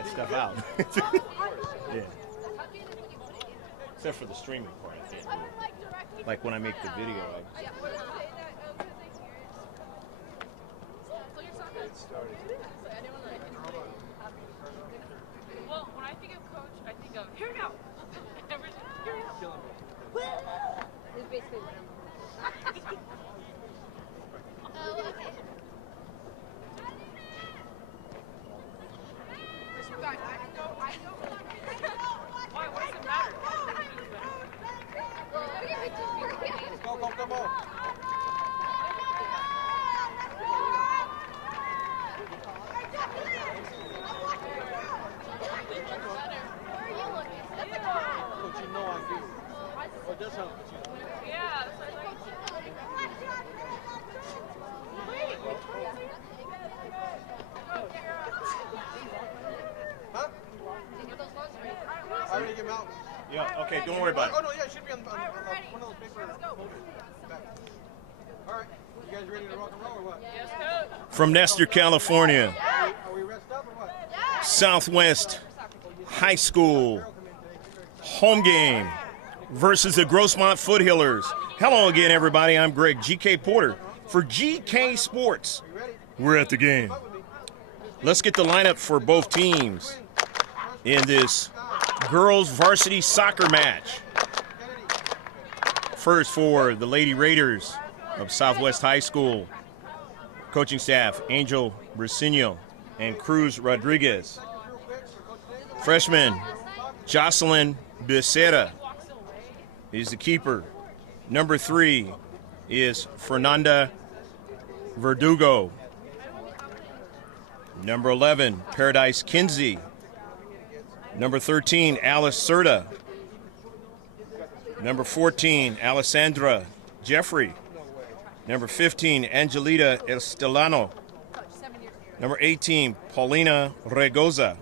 that stuff out. Yeah. Except for the streaming part, I can't do it. Like when I make the video. Well, when I think of coach, I think of here we go. Here we go. It's basically what I'm. Oh, okay. Why? What does it matter? Come on. But you know I do. Well, that's how. Yeah. Huh? I already gave him out. Yeah, okay, don't worry about it. Oh, no, yeah, it should be on one of those paper folders. Back. All right. You guys ready to rock and roll or what? Yes, coach. From Nestor, California, Are we rest up or what? Southwest High School home game versus the Grossmont Foothillers. Hello again, everybody. I'm Greg GK Porter for GK Sports. We're at the game. Let's get the lineup for both teams in this girls varsity soccer match. First for the Lady Raiders of Southwest High School. Coaching staff, Angel Brasino and Cruz Rodriguez. Freshman, Jocelyn Becerra is the keeper. Number 3 is Fernanda Verdugo. Number 11, Paradise Kinsey. Number 13, Alice Serta. Number 14, Alessandra Jeffrey. Number 15, Angelita Estelano. Number 18, Paulina Regoza.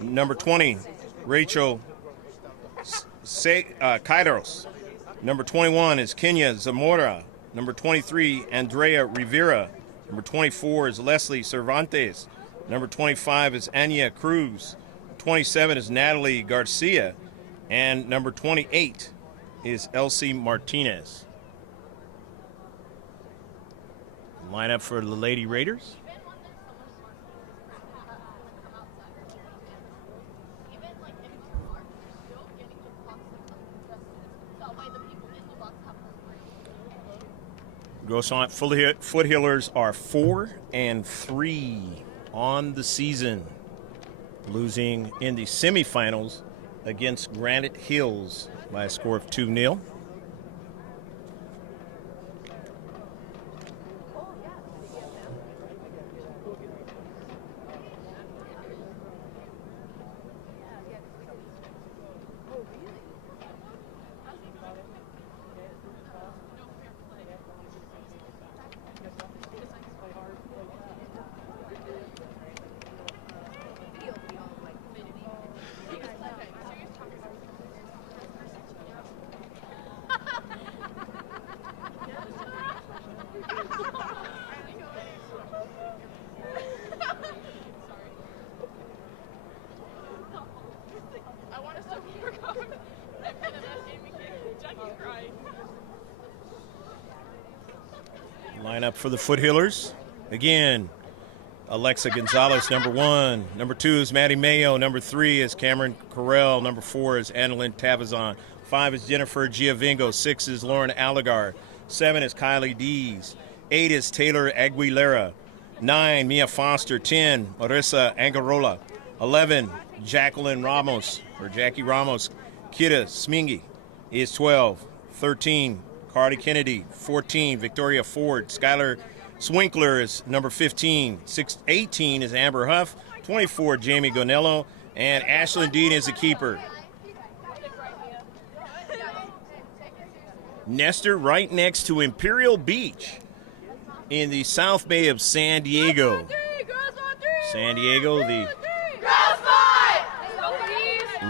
Number 20, Rachel Kairos. Number 21 is Kenya Zamora. Number 23, Andrea Rivera. Number 24 is Leslie Cervantes. Number 25 is Anya Cruz. 27 is Natalie Garcia. And number 28 is Elsie Martinez. Lineup for the Lady Raiders. Grossmont Foothillers are 4-3 on the season, losing in the semifinals against Granite Hills by a score of 2-0. Lineup for the Foothillers. Again, Alexa Gonzalez, number 1. Number 2 is Maddie Mayo. Number 3 is Cameron Carell. Number 4 is Annalyn Tavazon. 5 is Jennifer Giavingo. 6 is Lauren Allegar. 7 is Kylie Dees. 8 is Taylor Aguilera. 9, Mia Foster. 10, Marissa Angarola. 11, Jacqueline Ramos, or Jackie Ramos. Kira Smingi is 12. 13, Cardi Kennedy. 14, Victoria Ford. Skylar Swinkler is number 15. 18 is Amber Huff. 24, Jamie Gonello. And Ashlyn Dean is the keeper. Nestor right next to Imperial Beach in the South Bay of San Diego. San Diego, the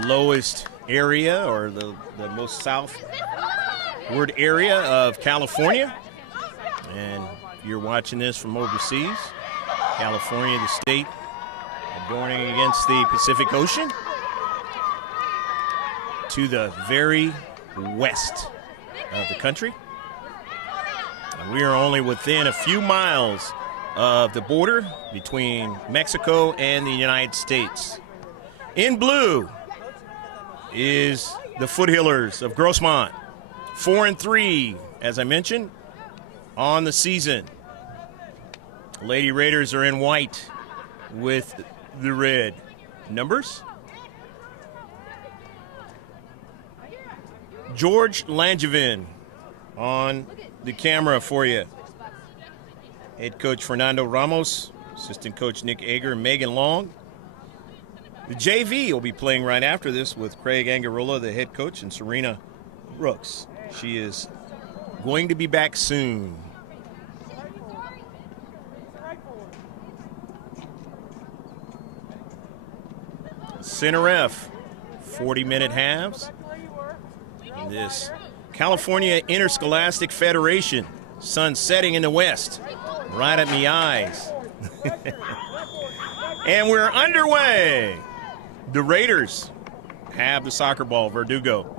lowest area, or the most southward area of California. And you're watching this from overseas. California, the state, Adorning against the Pacific Ocean to the very west of the country. And we are only within a few miles of the border between Mexico and the United States. In blue is the Foothillers of Grossmont, 4-3, as I mentioned, on the season. Lady Raiders are in white with the red numbers. George Langevin on the camera for you. Head coach Fernando Ramos, assistant coach Nick Ager, and Megan Long. The JV will be playing right after this with Craig Angarola, the head coach, and Serena Brooks. She is going to be back soon. Center F, 40-minute halves. In this California Interscholastic Federation, sun setting in the west, right at me eyes. And we're underway. The Raiders have the soccer ball, Verdugo.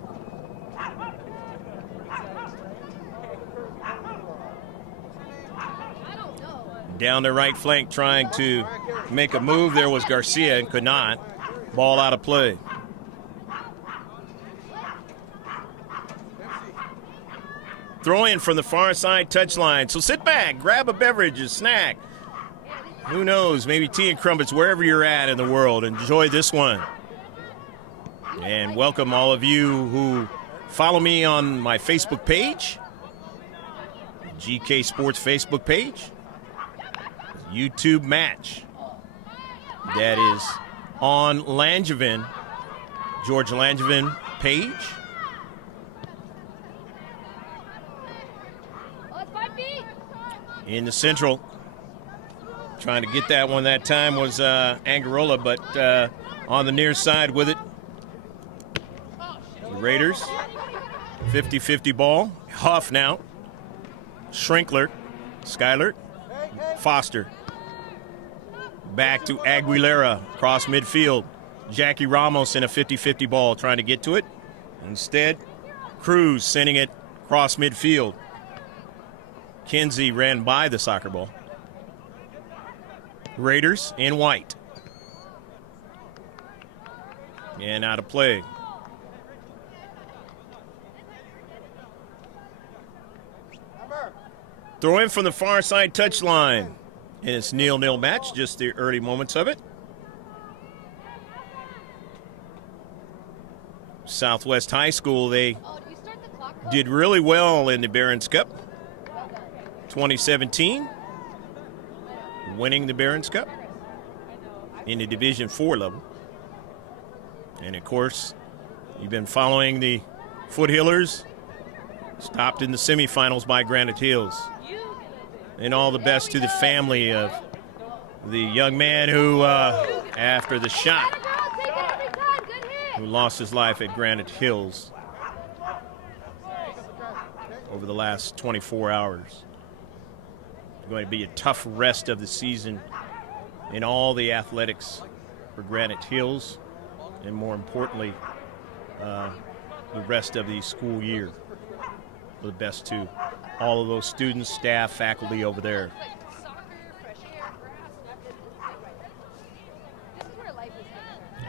Down the right flank trying to make a move. There was Garcia and could not. Ball out of play. Throw in from the far side touchline. So sit back, grab a beverage, a snack. Who knows, maybe tea and crumpets wherever you're at in the world. Enjoy this one. And welcome all of you who follow me on my Facebook page, GK Sports Facebook page, YouTube match. That is on Langevin, George Langevin page. In the central, trying to get that one that time was Angarola, but on the near side with it. The Raiders, 50-50 ball. Huff now. Schrinkler, Skyler, Foster. Back to Aguilera, cross midfield. Jackie Ramos in a 50-50 ball, trying to get to it. Instead, Cruz sending it cross midfield. Kinsey ran by the soccer ball. Raiders in white. And out of play. Throw in from the far side touchline. And it's 0-0 match, just the early moments of it. Southwest High School, they did really well in the Barron's Cup 2017, winning the Barron's Cup in the Division 4 level. And of course, you've been following the Foothillers, stopped in the semifinals by Granite Hills. And all the best to the family of the young man who, after the shot, who lost his life at Granite Hills over the last 24 hours. It's going to be a tough rest of the season in all the athletics for Granite Hills, and more importantly, the rest of the school year. For the best to all of those students, staff, faculty over there.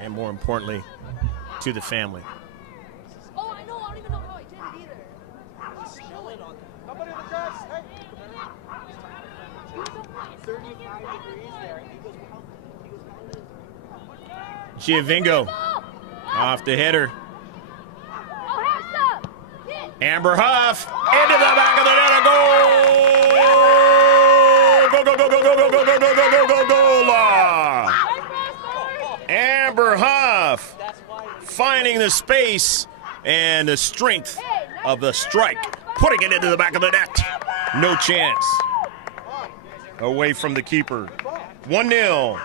And more importantly, to the family. Oh, I know. I don't even know how I did it either. Somebody in the dress. Hey. 35 degrees there. Giovingo off the header. Amber Huff into the back of the net. A goal! Go, go, go, go, go, go, go, go, go, go, go, go, goal! Amber Huff finding the space and the strength of the strike, putting it into the back of the net. No chance. Away from the keeper. 1-0.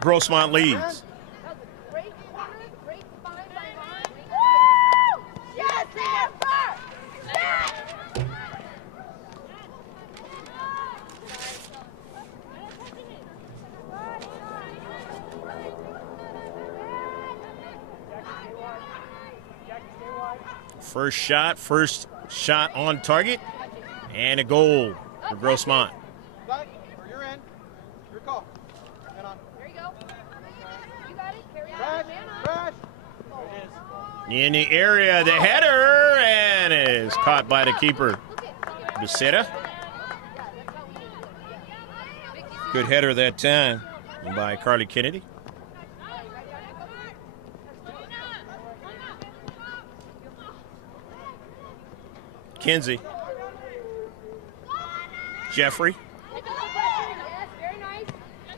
Grossmont leads. First shot on target, and a goal for GROSSMONT. Back, or you're in. Your call. And on. There you go. You got it. Carry on. Crash, Man on. crash. In the area, the header, and is caught by the keeper, Becerra. Good header that time by Carly Kennedy. Kinsey. Jeffrey. Yes, very nice.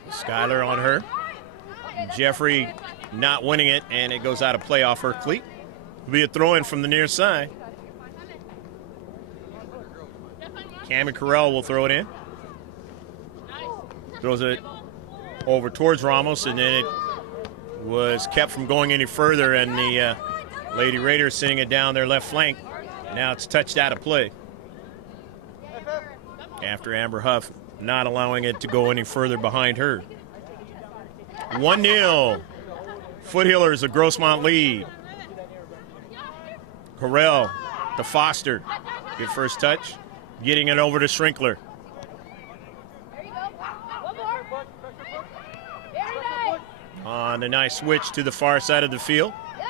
Skylar on her. Jeffrey not winning it, and it goes out of play off her cleat. It'll be a throw-in from the near side. Cameron Carell will throw it in. Throws it over towards Ramos, and then it was kept from going any further, and the Lady Raiders sending it down their left flank. Now it's touched out of play after Amber Huff not allowing it to go any further behind her. 1-0. Foothillers a GROSSMONT lead. Carell to Foster. Good first touch. Getting it over to Schrinkler. There you go. One more. Very nice. On a nice switch to the far side of the field. Yep.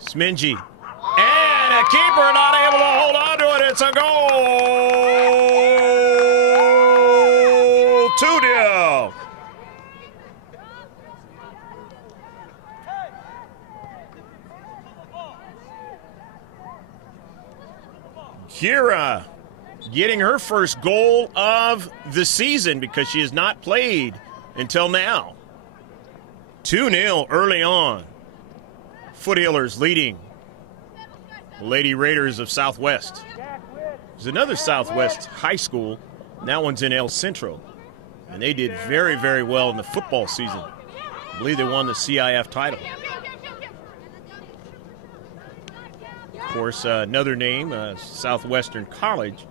Smingy. And a keeper not able to hold on to it. It's a goal. 2-0. Kira getting her first goal of the season because she has not played until now. 2-0 early on. Foothillers leading Lady Raiders of Southwest. There's another Southwest high school, and that one's in El Centro. And they did very, very well in the football season. I believe they won the CIF title. Of course, another name, Southwestern College,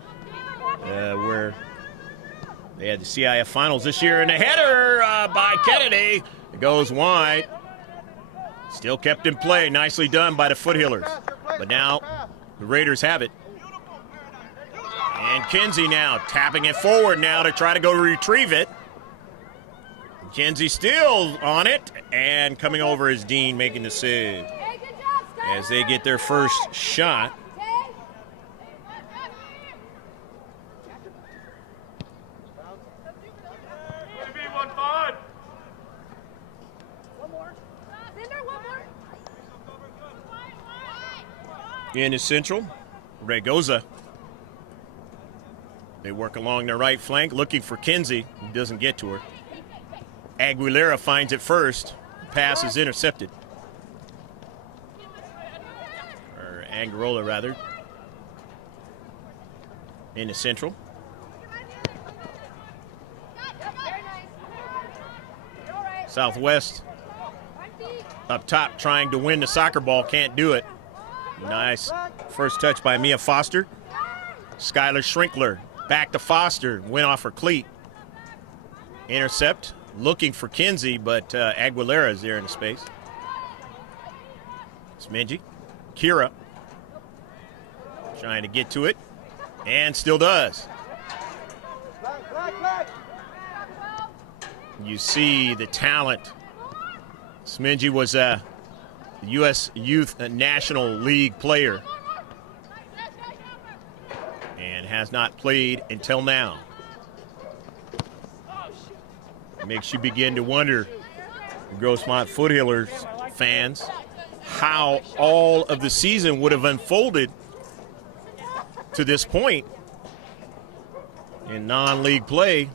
where they had the CIF finals this year. And a header by Kennedy. It goes wide. Still kept in play. Nicely done by the Foothillers. But now the Raiders have it. And Kinsey now tapping it forward now to try to go retrieve it. Kinsey still on it. And coming over is Dean making the save. Hey, good job, Skylar. As they get their first shot. Okay. One more. Cinder, one more. In the central, Regoza. They work along their right flank, looking for Kinsey, who doesn't get to her. Aguilera finds it first. Pass is intercepted. Or Angarola, rather. In the central. Very nice. You're all right. Southwest up top trying to win the soccer ball, can't do it. Nice first touch by Mia Foster. Skylar Schrinkler back to Foster, went off her cleat. Intercept, looking for Kinsey, but Aguilera is there in the space. Smingy, Kira trying to get to it, and still does. You see the talent. Smingy was a U.S. Youth National League player and has not played until now. It makes you begin to wonder, GROSSMONT Foothillers fans, how all of the season would have unfolded to this point in non-league play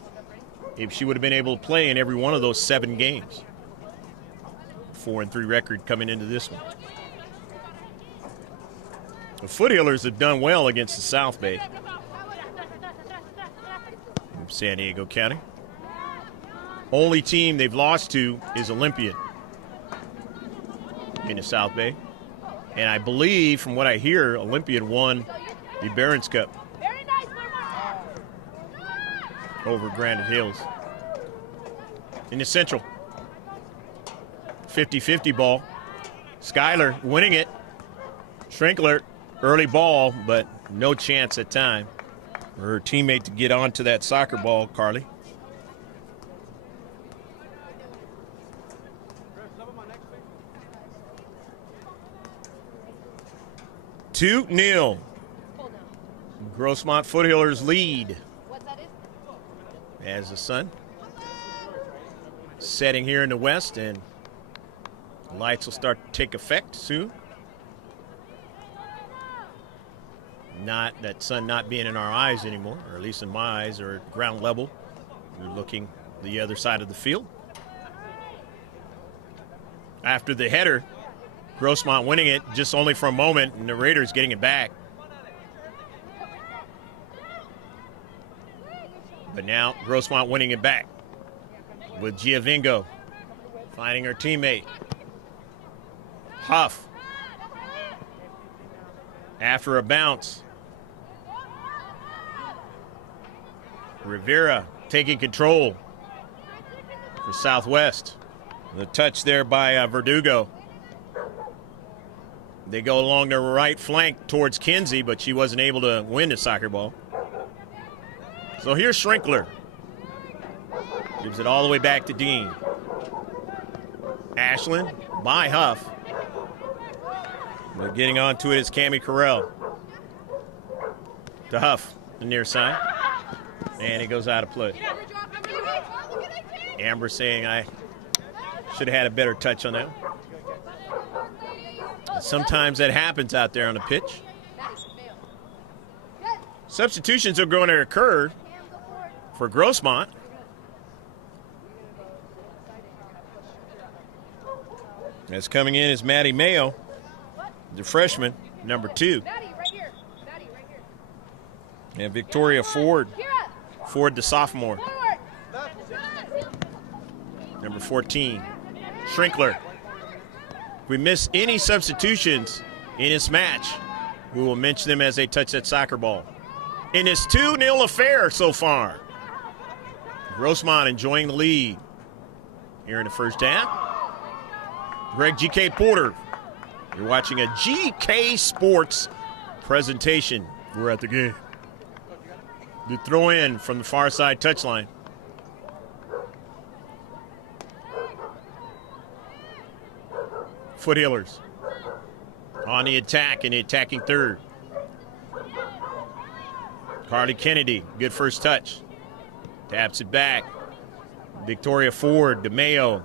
if she would have been able to play in every one of those 7 games. 4-3 record coming into this one. The Foothillers have done well against the South Bay from San Diego County. Only team they've lost to is Olympian in the South Bay. And I believe, from what I hear, Olympian won the Barron's Cup Very nice, Mama. over Granite Hills. In the Central, 50-50 ball. Skylar winning it. Schrinkler, early ball, but no chance at time for her teammate to get onto that soccer ball, Carly. Two nil. Grossmont Foothillers lead What's that is? as the sun setting here in the west, and lights will start to take effect soon. Not that sun not being in our eyes anymore, or at least in my eyes, or at ground level. We're looking the other side of the field. After the header, Grossmont winning it just only for a moment, and the Raiders getting it back. But now Grossmont winning it back with Giovingo finding her teammate. Huff after a bounce. Rivera taking control for Southwest. The touch there by Verdugo. They go along the right flank towards Kinsey, but she wasn't able to win the soccer ball. So here's Schrinkler. Gives it all the way back to Dean. Ashland by Huff. But getting onto it is Cammie Carell. To Huff, the near side. And it goes out of play. Amber saying I should have had a better touch on that. Sometimes that happens out there on the pitch. Substitutions are going to occur for Grossmont. As coming in is Maddie Mayo, the freshman, number 2. And Victoria Ford, the sophomore, number 14. Schrinkler. If we miss any substitutions in this match, we will mention them as they touch that soccer ball. In this 2-0 affair so far, Grossmont enjoying the lead here in the first half. Greg G.K. Porter, you're watching a GK Sports presentation. We're at the game. The throw in from the far side touchline. Foothillers on the attack in the attacking third. Carly Kennedy, good first touch. Taps it back. Victoria Ford, DeMayo.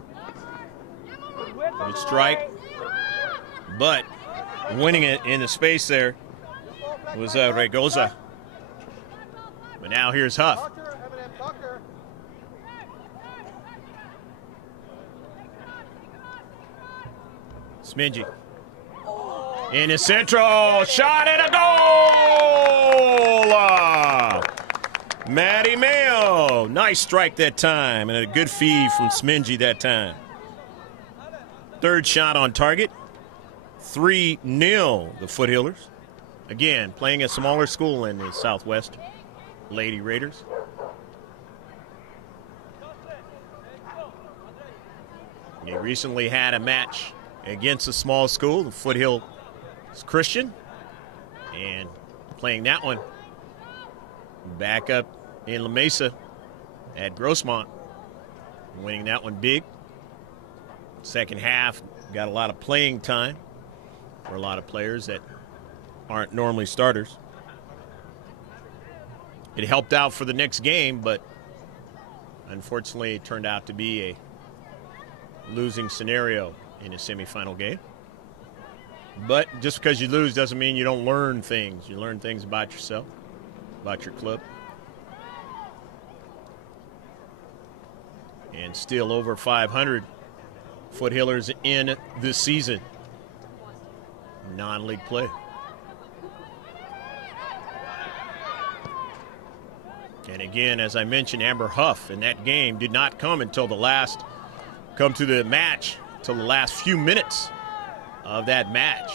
Good strike. But winning it in the space there was Regoza. But now here's Huff. Smingy. In the central, shot and a goal! Maddie Mayo, nice strike that time, and a good feed from Smingy that time. Third shot on target, 3-0 the Foothillers. Again, playing a smaller school in the Southwest, Lady Raiders. They recently had a match against a small school, the Foothills Christian, and playing that one back up in La Mesa at Grossmont, winning that one big. Second half, got a lot of playing time for a lot of players that aren't normally starters. It helped out for the next game, but unfortunately it turned out to be a losing scenario in a semifinal game. But just because you lose doesn't mean you don't learn things. You learn things about yourself, about your club. And still over 500 Foothillers in this season. Non-league play. And again, as I mentioned, Amber Huff in that game did not come until the last few minutes of that match.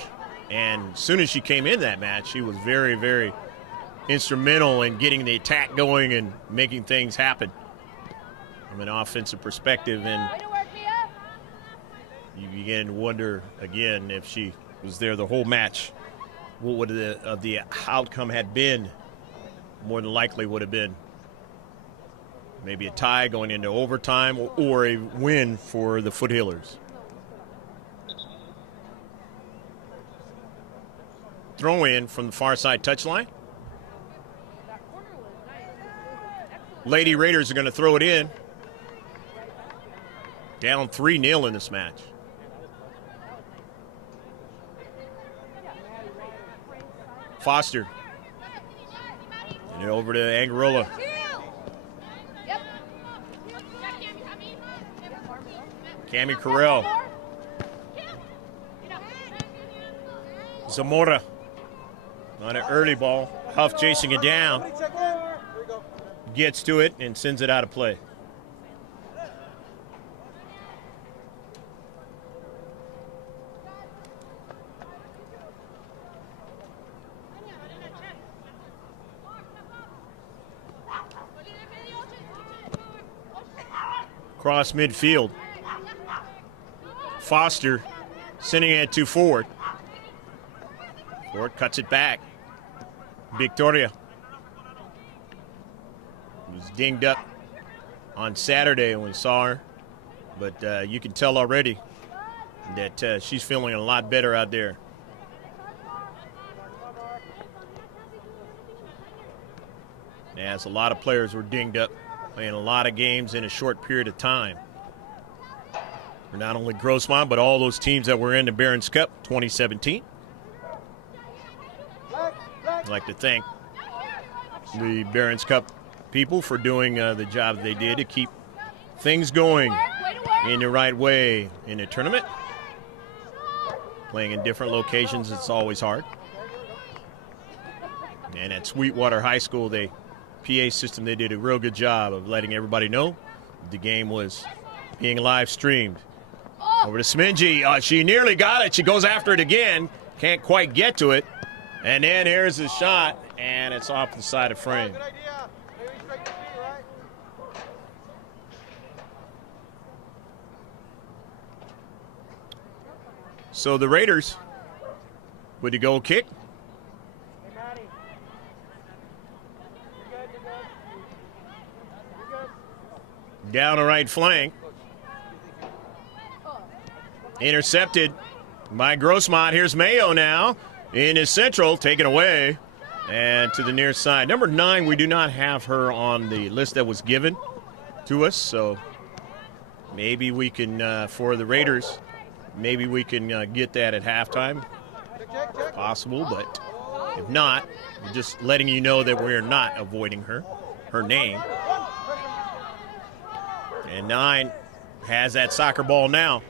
And as soon as she came in that match, she was very, very instrumental in getting the attack going and making things happen from an offensive perspective. And you begin to wonder again if she was there the whole match what would the outcome had been, more than likely would have been maybe a tie going into overtime or a win for the Foot Healers. Throw in from the far side touchline. Lady Raiders are going to throw it in. Down 3-0 in this match. Foster. And over to Angarola. Cami Carell. Zamora on an early ball. Huff chasing it down. Gets to it and sends it out of play. Cross midfield. Foster sending it to Ford. Ford cuts it back. Victoria was dinged up on Saturday when we saw her, but you can tell already that she's feeling a lot better out there. As a lot of players were dinged up, playing a lot of games in a short period of time. For not only Grossmont, but all those teams that were in the Barron's Cup 2017. I'd like to thank the Barron's Cup people for doing the job they did to keep things going in the right way in the tournament. Playing in different locations, it's always hard. And at Sweetwater High School, the PA system, they did a real good job of letting everybody know the game was being live streamed. Over to Smingy. She nearly got it. She goes after it again. Can't quite get to it. And then here's the shot, and it's off the side of frame. Good idea. Maybe strike the feet, right? So the Raiders with the goal kick. Hey, Maddie. You're good, you're good. Down the right flank. Intercepted by Grossmont. Here's Mayo now in his central, taken away and to the near side. Number 9, we do not have her on the list that was given to us, so maybe we can, for the Raiders, maybe we can get that at halftime. Possible, but if not, we're just letting you know that we're not avoiding her name. And 9 has that soccer ball now.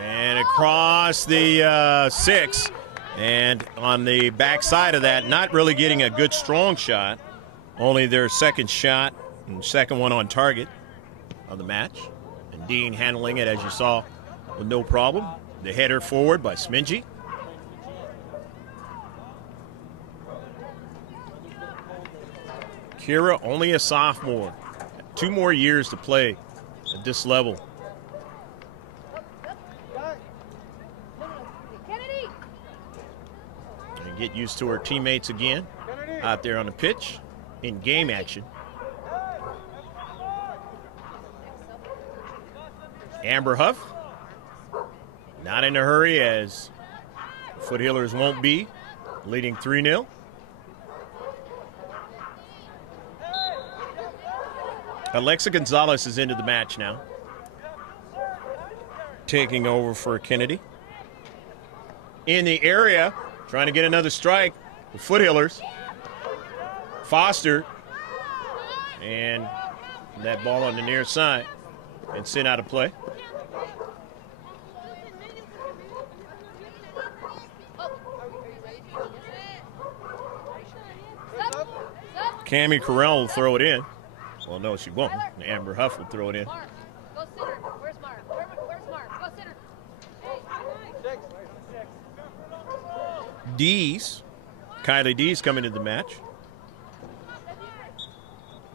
And across the 6, and on the back side of that, not really getting a good strong shot, only their second shot and second one on target of the match. And Dean handling it, as you saw, with no problem. The header forward by Smingy. Kira, only a sophomore. 2 more years to play at this level. And get used to her teammates again out there on the pitch in game action. Amber Huff, not in a hurry, as Foot Healers won't be, leading 3-0. Alexa Gonzalez is into the match now, taking over for Kennedy. In the area, trying to get another strike, the Foot Healers. Foster, and that ball on the near side, and sent out of play. Cami Carell will throw it in. Well, no, she won't. Amber Huff will throw it in. Mark, go center. Where's Mark? Where's Mark? Go center. Hey. Dees, Kylie Dees coming into the match.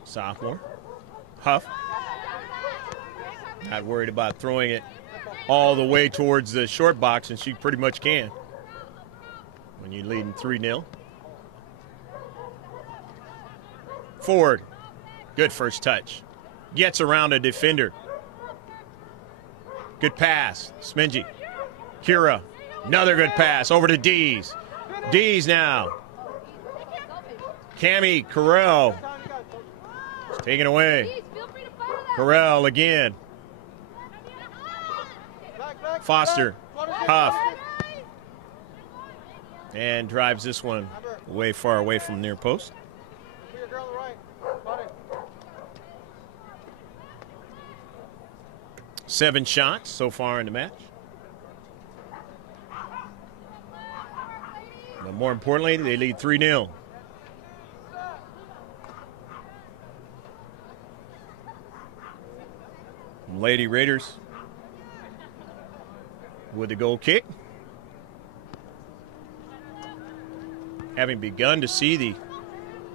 Sophomore. Huff. Not worried about throwing it all the way towards the short box, and she pretty much can. when you're leading 3-0. Forward. Good first touch. Gets around a defender. Good pass. Smingy. Kira. Another good pass. Over to Dees. Dees now. Cammy Carell. Taken away. Carell again. Foster. Huff. And drives this one way far away from near post. 7 shots so far in the match. But more importantly, they lead 3-0. Lady Raiders with the goal kick. Haven't begun to see the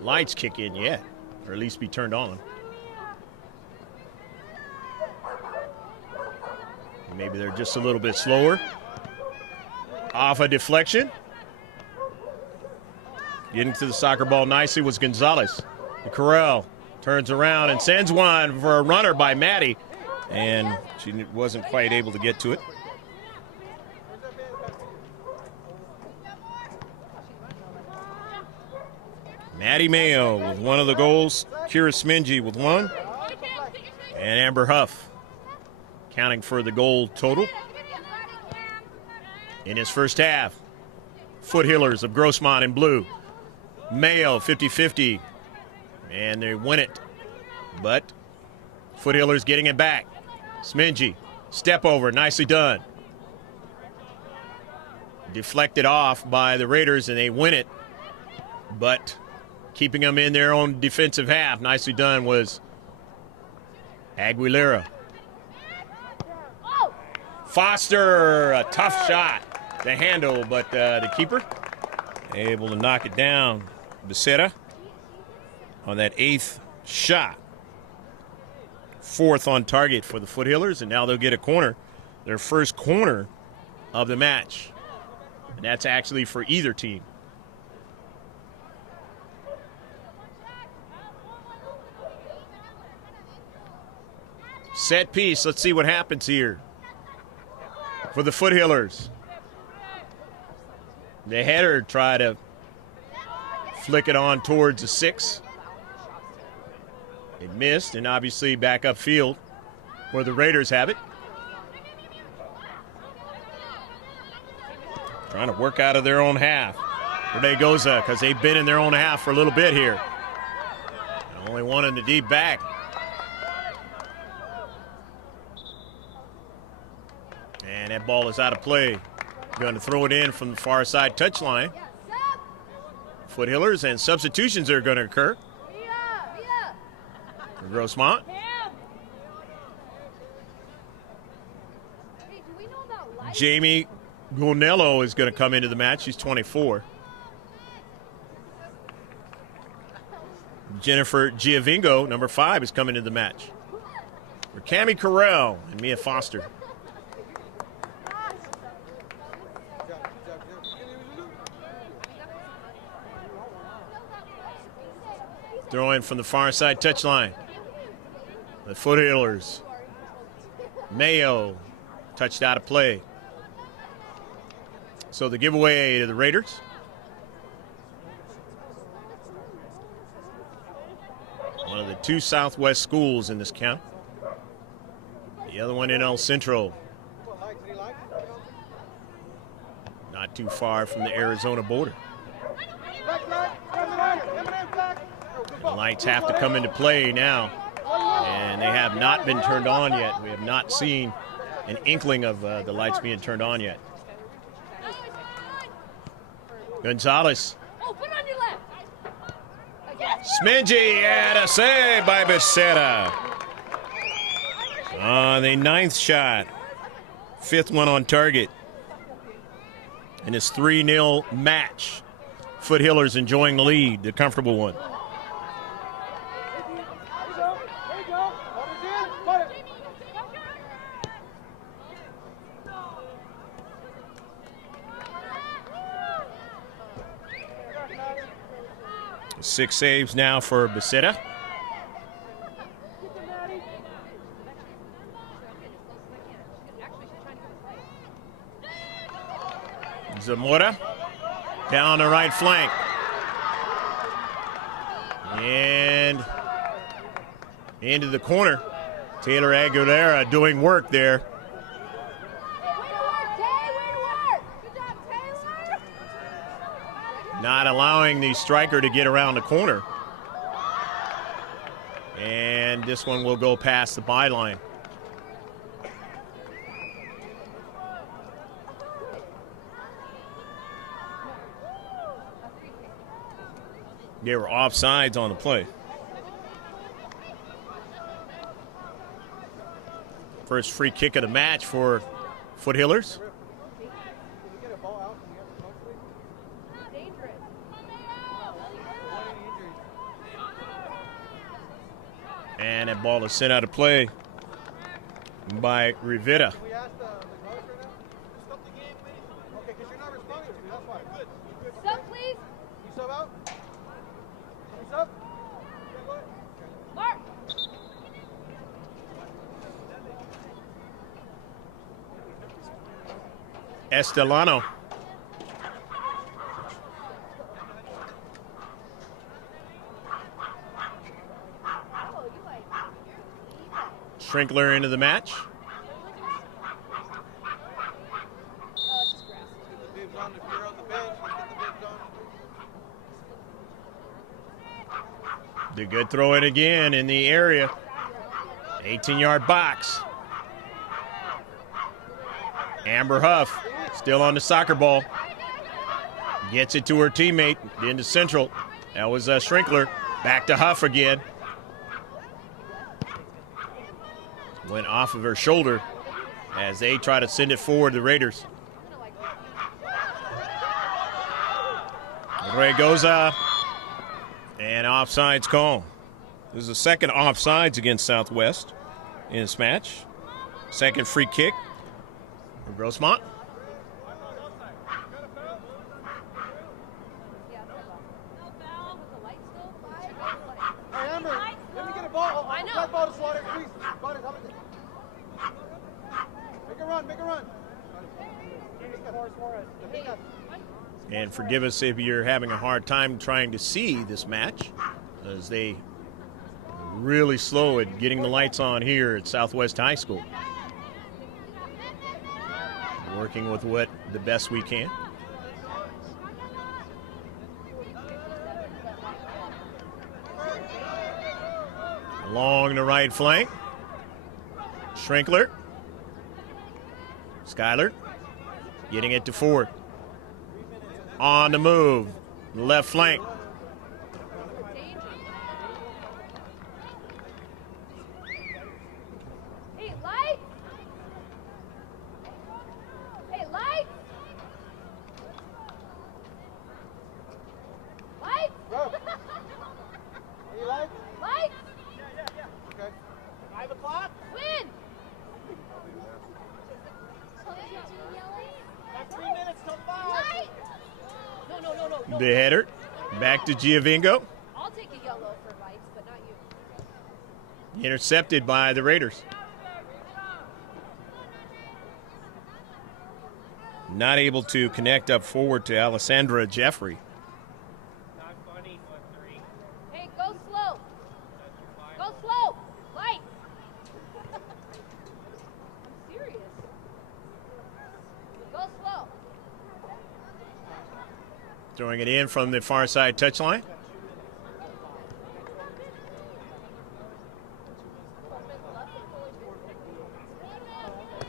lights kick in yet, or at least be turned on. Maybe they're just a little bit slower. Off a deflection. Getting to the soccer ball nicely was Gonzalez. Carell turns around and sends one for a runner by Maddie, and she wasn't quite able to get to it. Maddie Mayo with one of the goals. Kira Smingy with one. And Amber Huff counting for the goal total in his first half. Foothillers of Grossmont in blue. Mayo 50-50. And they win it. But Foothillers getting it back. Smingy. Step over. Nicely done. Deflected off by the Raiders and they win it. But keeping them in their own defensive half. Nicely done was Aguilera. Foster, a tough shot to handle, but the keeper able to knock it down. Becerra on that 8th shot. 4th on target for the Foothillers, and now they'll get a corner. Their first corner of the match. And that's actually for either team. Set piece. Let's see what happens here for the Foothillers. The header try to flick it on towards the 6. It missed, and obviously back upfield where the Raiders have it. Trying to work out of their own half. Renegoza, because they've been in their own half for a little bit here. Only one in the deep back. And that ball is out of play. Going to throw it in from the far side touchline. Foothillers, and substitutions are going to occur for Grossmont. Jamie Gonello is going to come into the match. She's 24. Jennifer Giovingo, number 5, is coming into the match. For Cammy Carell and Mia Foster. Throw in from the far side touchline. The Foothillers. Mayo touched out of play. So the giveaway to the Raiders. One of the 2 Southwest schools in this county. The other one in El Centro. Not too far from the Arizona border. The lights have to come into play now, and they have not been turned on yet. We have not seen an inkling of the lights being turned on yet. Gonzalez. Smingy, and a save by Becerra. On the 9th shot. 5th one on target. In this 3-0 match. Foothillers enjoying the lead, the comfortable one. 6 saves now for Becerra. Zamora down the right flank. And into the corner. Taylor Aguilera doing work there. Not allowing the striker to get around the corner. And this one will go past the byline. They were offsides on the play. First free kick of the match for Foothillers. And that ball is sent out of play by Rivera. We asked the coach right now. Stop the game, please. Okay, because you're not responding to me. That's why. Good. Sub, please. You sub out? You sub? Yeah, go ahead. Mark. Estelano. Schrinkler into the match. Get the bibs on if you're on the bench. Get the bibs on. The good throw in again in the area. 18-yard box. Amber Huff still on the soccer ball. Gets it to her teammate into Central. That was Schrinkler. Back to Huff again. Went off of her shoulder as they try to send it forward, the Raiders. Regoza, and offsides call. This is the second offsides against Southwest in this match. Second free kick for Grossmont. Hey, Amber, let me get a ball. I know. That ball to Slaughter, please. Slaughter, help me. Make a run, make a run. And forgive us if you're having a hard time trying to see this match, as they are really slow at getting the lights on here at Southwest High School. Working with what the best we can. Along the right flank. Schrinkler. Skyler getting it to Ford. On the move. Left flank. Hey, light. Hey, light. Light. Bro. Any lights? Light. Okay. 5 o'clock. Win. That's 3 minutes till 5. Light. No. The header. Back to Giovingo. I'll take a yellow for lights, but not you. Intercepted by the Raiders. Not able to connect up forward to Alessandra Jeffrey. Hey, go slow. Go slow. Light. I'm serious. Go slow. Throwing it in from the far side touchline.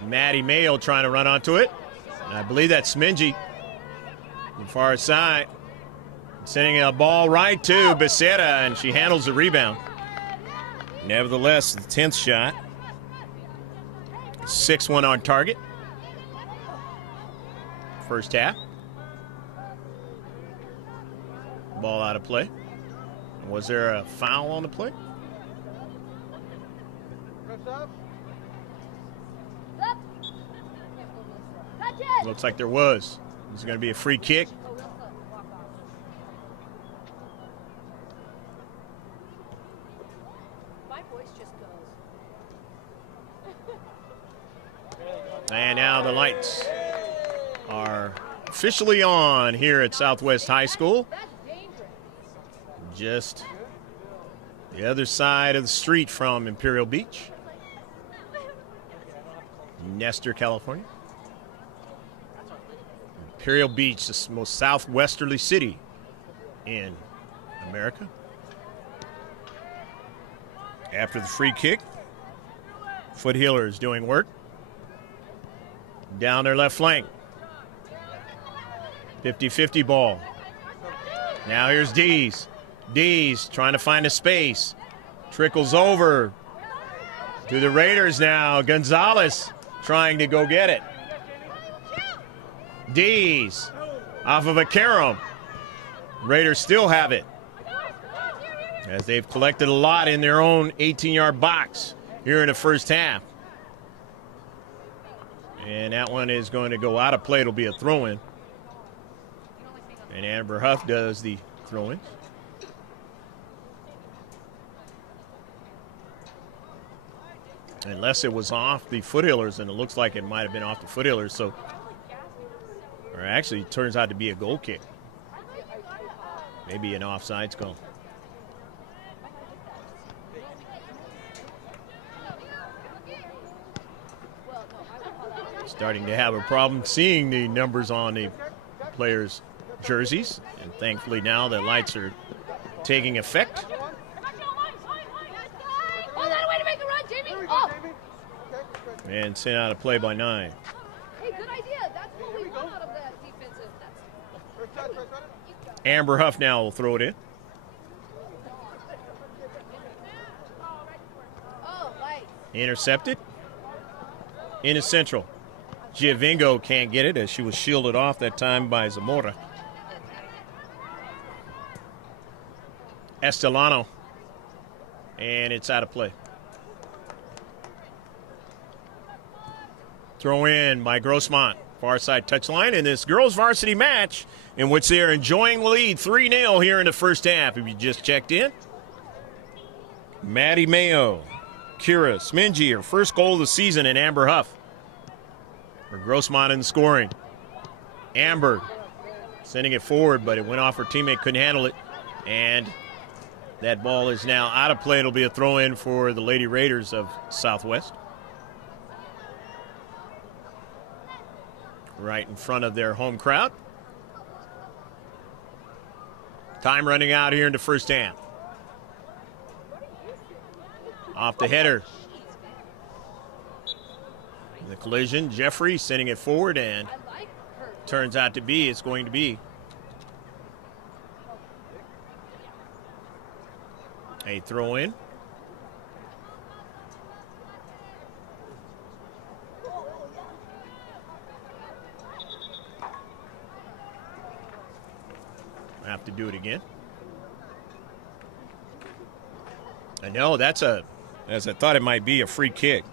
Maddie Mayo trying to run onto it. And I believe that's Smingy. The far side. Sending a ball right to Becerra, and she handles the rebound. Nevertheless, the 10th shot. 6-1 on target. First half. Ball out of play. Was there a foul on the play? Press up. Up. Touch it. Looks like there was. This is going to be a free kick. And now the lights are officially on here at Southwest High School. Just the other side of the street from Imperial Beach, Nestor, California. Imperial Beach, the most southwesterly city in America. After the free kick, Foothillers doing work down their left flank. 50-50 ball. Now here's Dees. Dees trying to find a space. Trickles over to the Raiders now. Gonzalez trying to go get it. Dees off of a carom. Raiders still have it, as they've collected a lot in their own 18-yard box here in the first half. And that one is going to go out of play. It'll be a throw-in. And Amber Huff does the throw-in. Unless it was off the Foothillers, and it looks like it might have been off the Foothillers. So, or actually, it turns out to be a goal kick. Maybe an offsides call. Starting to have a problem seeing the numbers on the players' jerseys, and thankfully now the lights are taking effect. Oh, that a way to make a run, Jamie. Oh. And sent out a play by 9. Hey, good idea. That's what we want out of that defensive. Amber Huff now will throw it in. Oh, right. Intercepted. In the central. Giovingo can't get it, as she was shielded off that time by Zamora. Estelano. And it's out of play. Throw in by Grossmont. Far side touchline in this girls varsity match, in which they are enjoying the lead 3-0 here in the first half. If you just checked in, Maddie Mayo, Kira Smingy, her first goal of the season, and Amber Huff for Grossmont in the scoring. Amber sending it forward, but it went off her teammate, couldn't handle it. And that ball is now out of play. It'll be a throw-in for the Lady Raiders of Southwest. Right in front of their home crowd. Time running out here in the first half. Off the header. The collision, Jeffrey sending it forward, and turns out to be, it's going to be a throw-in. I have to do it again. I know that's as I thought it might be, a free kick.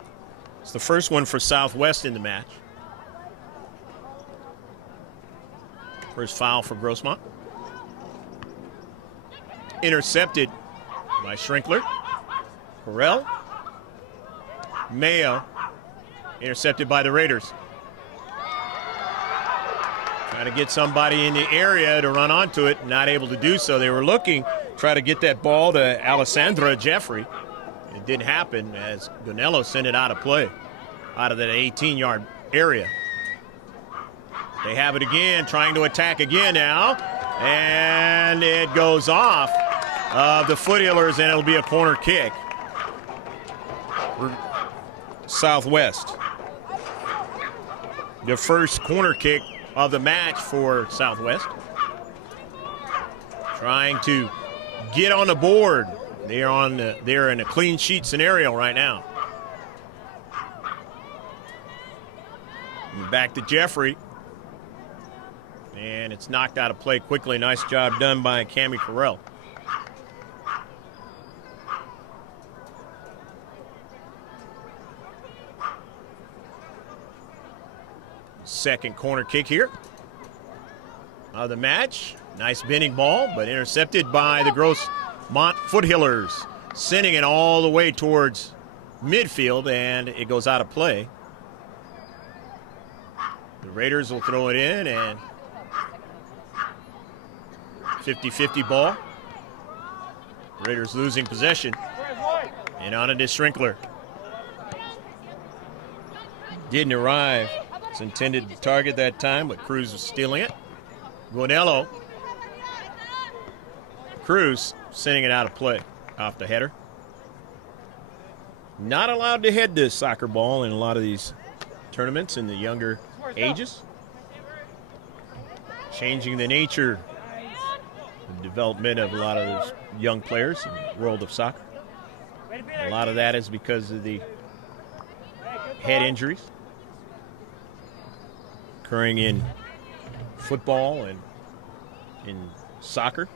It's the first one for Southwest in the match. First foul for Grossmont. Intercepted by Schrinkler. Correll. Mayo. Intercepted by the Raiders. Trying to get somebody in the area to run onto it, not able to do so. They were looking, try to get that ball to Alessandra Jeffrey. It didn't happen, as Gonello sent it out of play, out of that 18-yard area. They have it again, trying to attack again now. And it goes off of the Foothillers, and it'll be a corner kick for Southwest. The first corner kick of the match for Southwest. Trying to get on the board. They're in a clean sheet scenario right now. Back to Jeffrey. And it's knocked out of play quickly. Nice job done by Cammie Correll. Second corner kick here of the match. Nice bending ball, but intercepted by the GROSSMONT Foothillers, sending it all the way towards midfield, and it goes out of play. The Raiders will throw it in, and 50-50 ball. Raiders losing possession. And on it is Schrinkler. Didn't arrive. It's intended to target that time, but Cruz was stealing it. Guanello. Cruz sending it out of play off the header. Not allowed to head this soccer ball in a lot of these tournaments in the younger ages. Changing the nature, the development of a lot of those young players in the world of soccer. A lot of that is because of the head injuries occurring in football and in soccer.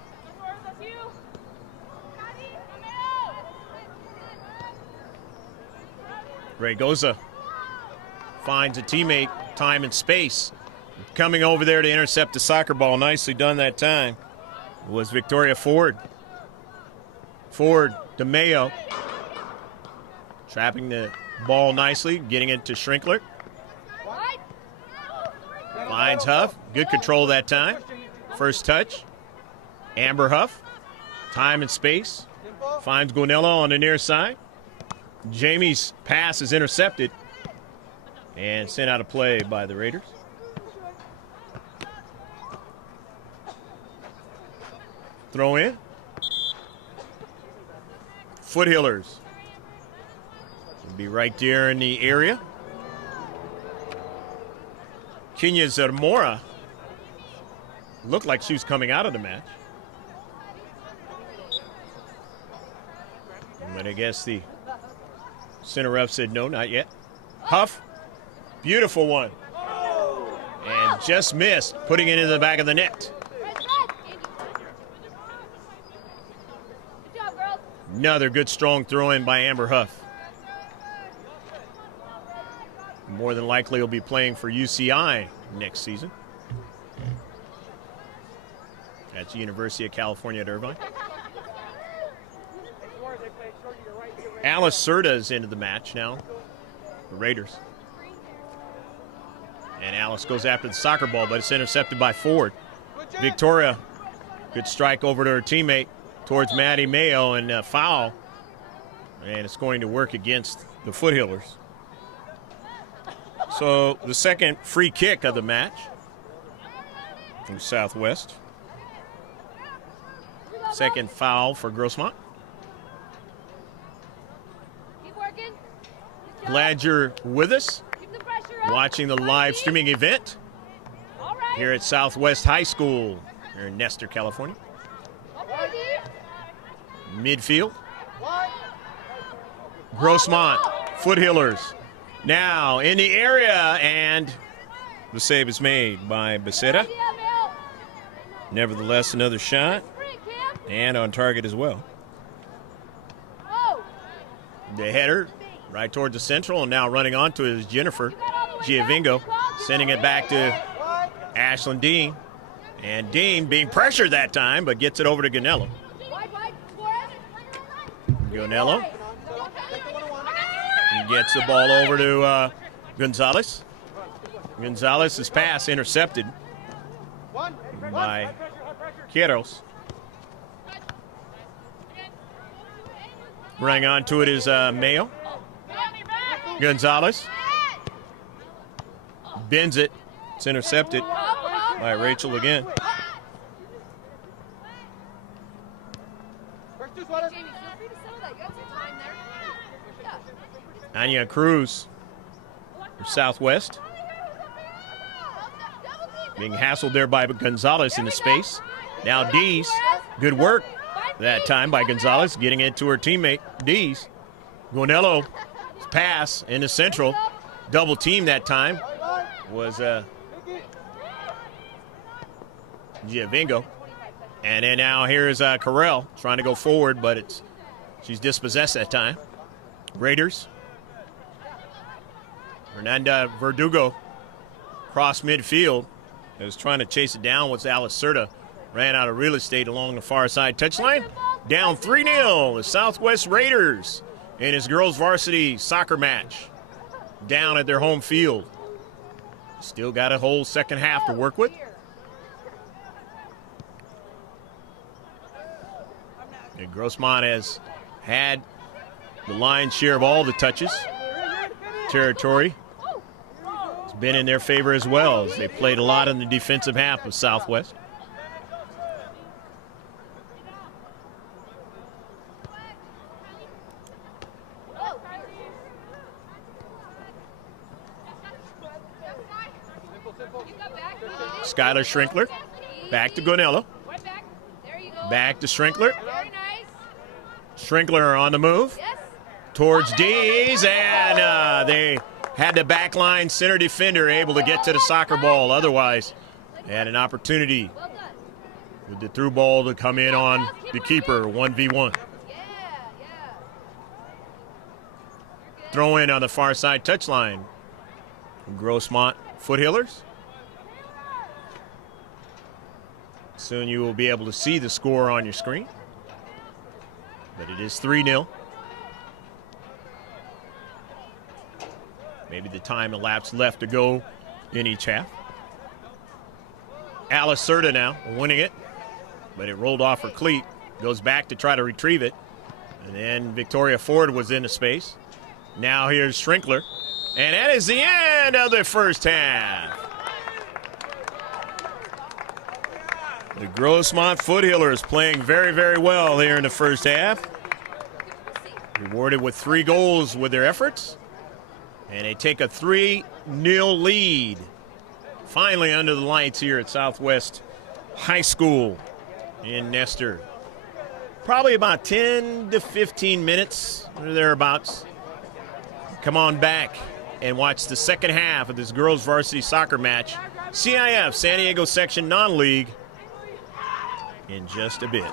Raygoza finds a teammate, time and space. Coming over there to intercept the soccer ball. Nicely done that time was Victoria Ford. Ford to Mayo. Trapping the ball nicely, getting it to Schrinkler. Finds Huff. Good control that time. First touch. Amber Huff. Time and space. Finds Guanello on the near side. Jamie's pass is intercepted and sent out of play by the Raiders. Throw in. Foothillers will be right there in the area. Kenya Zamora looked like she was coming out of the match. But I guess the center ref said no, not yet. Huff, beautiful one. And just missed, putting it in the back of the net. Another good strong throw in by Amber Huff. More than likely will be playing for UCI next season. That's the University of California at Irvine. Alice Serta is into the match now. The Raiders. And Alice goes after the soccer ball, but it's intercepted by Ford. Victoria, good strike over to her teammate towards Maddie Mayo, and a foul. And it's going to work against the Foothillers. So the second free kick of the match from Southwest. Second foul for GROSSMONT. Glad you're with us, watching the live streaming event here at Southwest High School here in Nestor, California. Midfield. GROSSMONT, Foothillers, now in the area, and the save is made by Becerra. Nevertheless, another shot, and on target as well. The header right towards the central, and now running onto it is Jennifer Giovingo, sending it back to Ashlyn Dean. And Dean being pressured that time, but gets it over to Guanello. Guanello. He gets the ball over to Gonzalez. Gonzalez's pass intercepted by Quieros. Running onto it is Mayo. Gonzalez bends it. It's intercepted by Rachel again. Anya Cruz for Southwest. Being hassled there by Gonzalez in the space. Now Dees. Good work that time by Gonzalez, getting it to her teammate, Dees. Guanello pass in the central. Double team that time was Giovingo. And then now here's Carell trying to go forward, but she's dispossessed that time. Raiders. Fernanda Verdugo cross midfield. Is trying to chase it down. What's Alice Serta ran out of real estate along the far side touchline. Down 3-0. The Southwest Raiders in his girls varsity soccer match down at their home field. Still got a whole second half to work with. And Grossmont has had the lion's share of all the touches. Territory has been in their favor as well, as they played a lot in the defensive half of Southwest. Skylar Schrinkler back to Gonello. Back to Schrinkler. Very nice. Schrinkler on the move Yes. towards Dees, and they had the backline center defender able to get to the soccer ball. Otherwise, they had an opportunity Well done. with the through ball to come in on the keeper, 1v1. Yeah, yeah. Throw in on the far side touchline. Grossmont Foothillers. Soon you will be able to see the score on your screen. But it is 3-0. Maybe the time elapsed left to go in each half. Alicerta now winning it, but it rolled off her cleat. Goes back to try to retrieve it. And then Victoria Ford was in the space. Now here's Schrinkler. And that is the end of the first half. The Grossmont Foothillers playing very, very well here in the first half. Rewarded with 3 goals with their efforts. And they take a 3-0 lead. Finally under the lights here at Southwest High School in Nestor. Probably about 10 to 15 minutes or thereabouts. Come on back and watch the second half of this girls varsity soccer match. CIF, San Diego Section Non-League, in just a bit.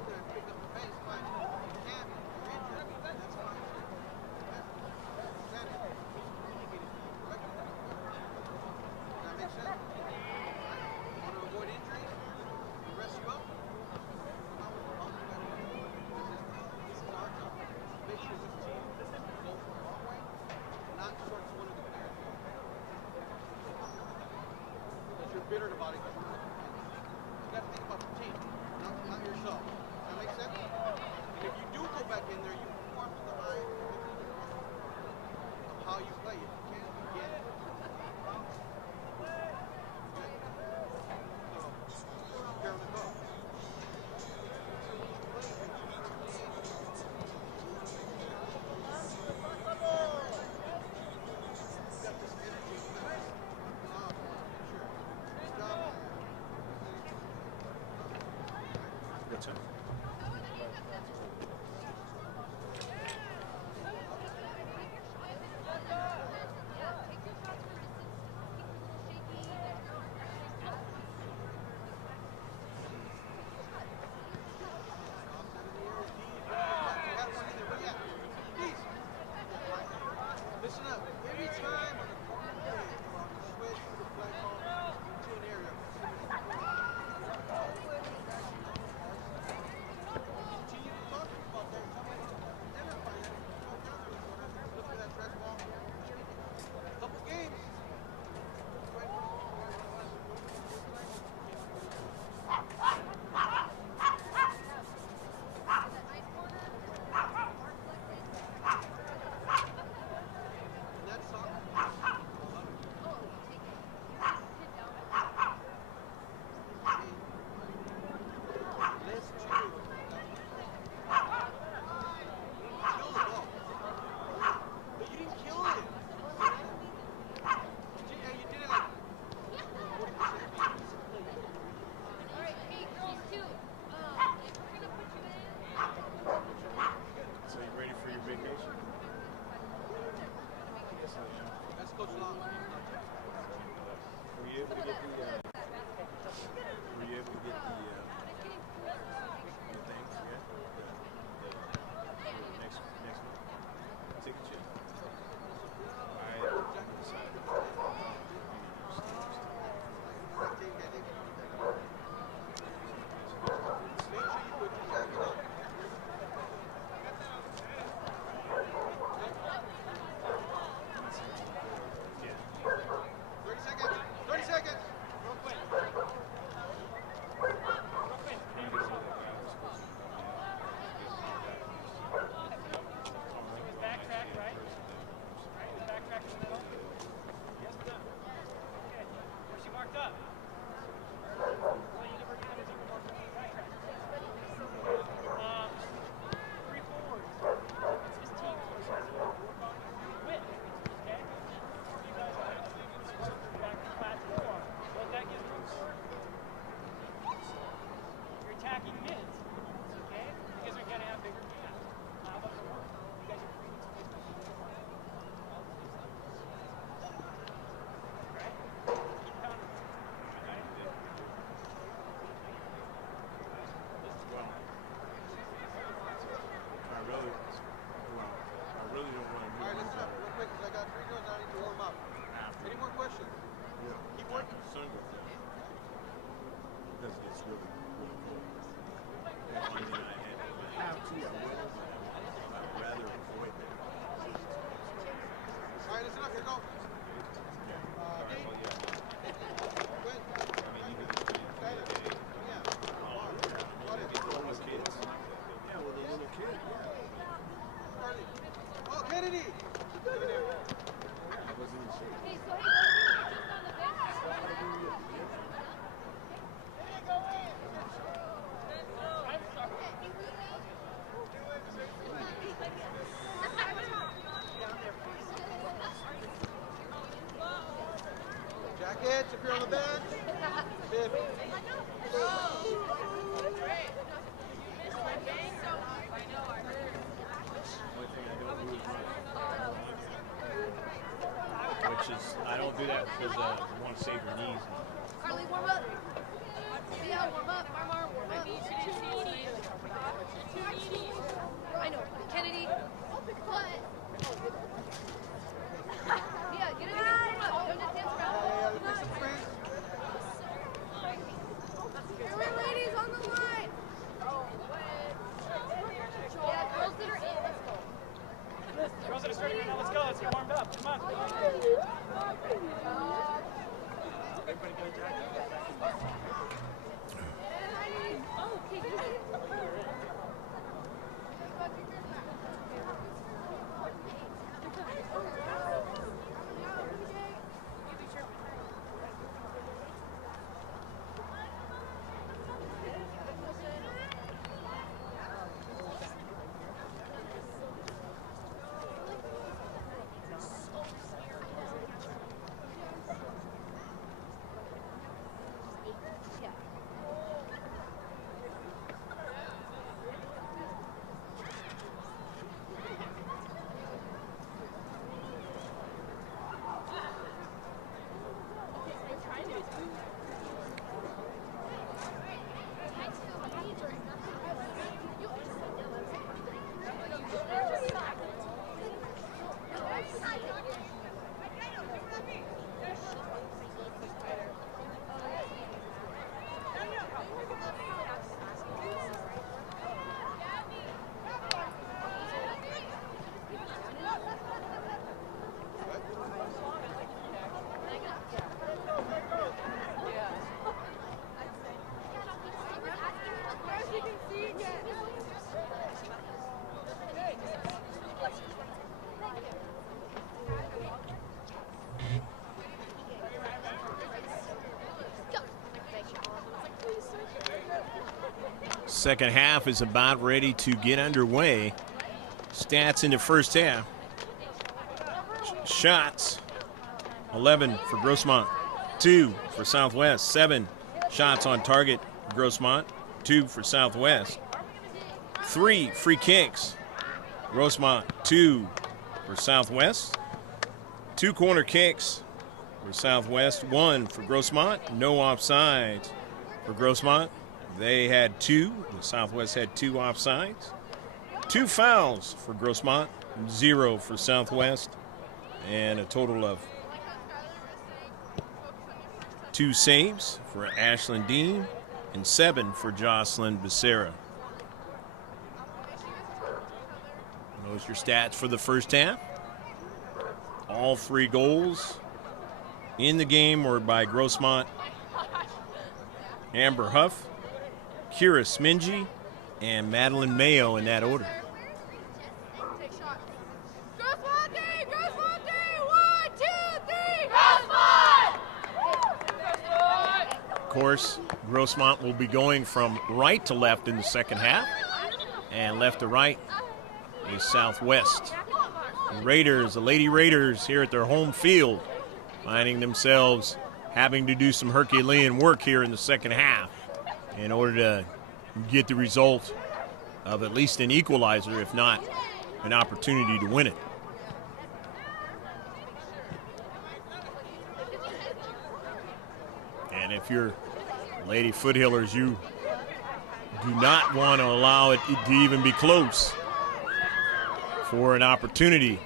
in there and pick up the pace, fine. You can't, you're injured, that's fine. Understand it. Does that make sense? You want to avoid injuries? We rest you up? Come out with the pump, you gotta do it. This is our job. Make sure this team goes the wrong way, not towards one of the players. Because you're bitter about it. You got to think about the team, not yourself. Does that make sense? And if you do go back in there, you perform to the high of how you play. If you can't, you get it. So, prepare to go. What's up? Listen up. Every time on the corner play, you switch the play call to an area. Continue to talk about that. Never find it. Look for that trash ball. Couple games. That's soccer. Let's do it. Kill the ball. But you didn't kill it. You did it like 40%. Alright, hey girls too. If we're gonna put you in, So you ready for your vacation? Yes, I am. That's Coach Long. Were you able to get the? Were you able to get the things? Yeah. Next week. Ticket check. Make sure you put your jacket on. Yeah. 30 seconds. 30 seconds. Real quick. Backtrack, right? Right? The backtrack in the middle? Yes, done. Okay. Where's she marked up? Well, you never get it. You marked up the backtrack. Three forwards. It's his team. Work on width. Okay? You guys are back to platform. What that gives room for? You're attacking mids. Okay? You guys are going to have bigger gaps. How about the work? You guys are creating space for the work. Right? Keep countering. Right? I really don't want to All right, listen up real quick because I got 3 girls I need to warm up. Any more questions? Keep working. Because it's really cool. I mean, I have to, I will, but I'd rather avoid that. All right, listen up. Here we go. Dean. Quinn. Tyler. Yeah. All the kids. Yeah, with a little kid. Carly. Oh, Kennedy. Over there. I wasn't even sure. hey, so hey, we're just on the bench. Jackets, if you're on the bench. Fifth. Which is, I don't do that because I want to save your knees. Carly, warm up. Yeah, warm up. Marmar, warm up. I know. Kennedy. What? Yeah, get it again. Come on. Don't just dance around. Every ladies on the line. Yeah, girls that are in. Let's go. Girls that are starting right now, let's go. Let's get warmed up. Come on. Everybody get a jacket. Oh, okay. Second half is about ready to get underway. Stats in the first half. Shots, 11 for GROSSMONT, 2 for Southwest, 7 shots on target for GROSSMONT, 2 for Southwest. 3 free kicks, GROSSMONT, 2 for Southwest. 2 corner kicks for Southwest, 1 for GROSSMONT. No offsides for GROSSMONT. They had 2. The Southwest had 2 offsides. 2 fouls for GROSSMONT, 0 for Southwest, and a total of 2 saves for Ashlyn Dean and 7 for Jocelyn Becerra. Those are your stats for the first half. All 3 goals in the game were by GROSSMONT. Amber Huff, Kira Smingy, and Madeline Mayo in that order. Take shots. GROSSMONT! 1, 2, 3. Of course, GROSSMONT will be going from right to left in the second half, and left to right is Southwest. The Raiders, the Lady Raiders, here at their home field, finding themselves having to do some Herculean work here in the second half in order to get the result of at least an equalizer, if not an opportunity to win it. And if you're Lady Foothillers, you do not want to allow it to even be close for an opportunity.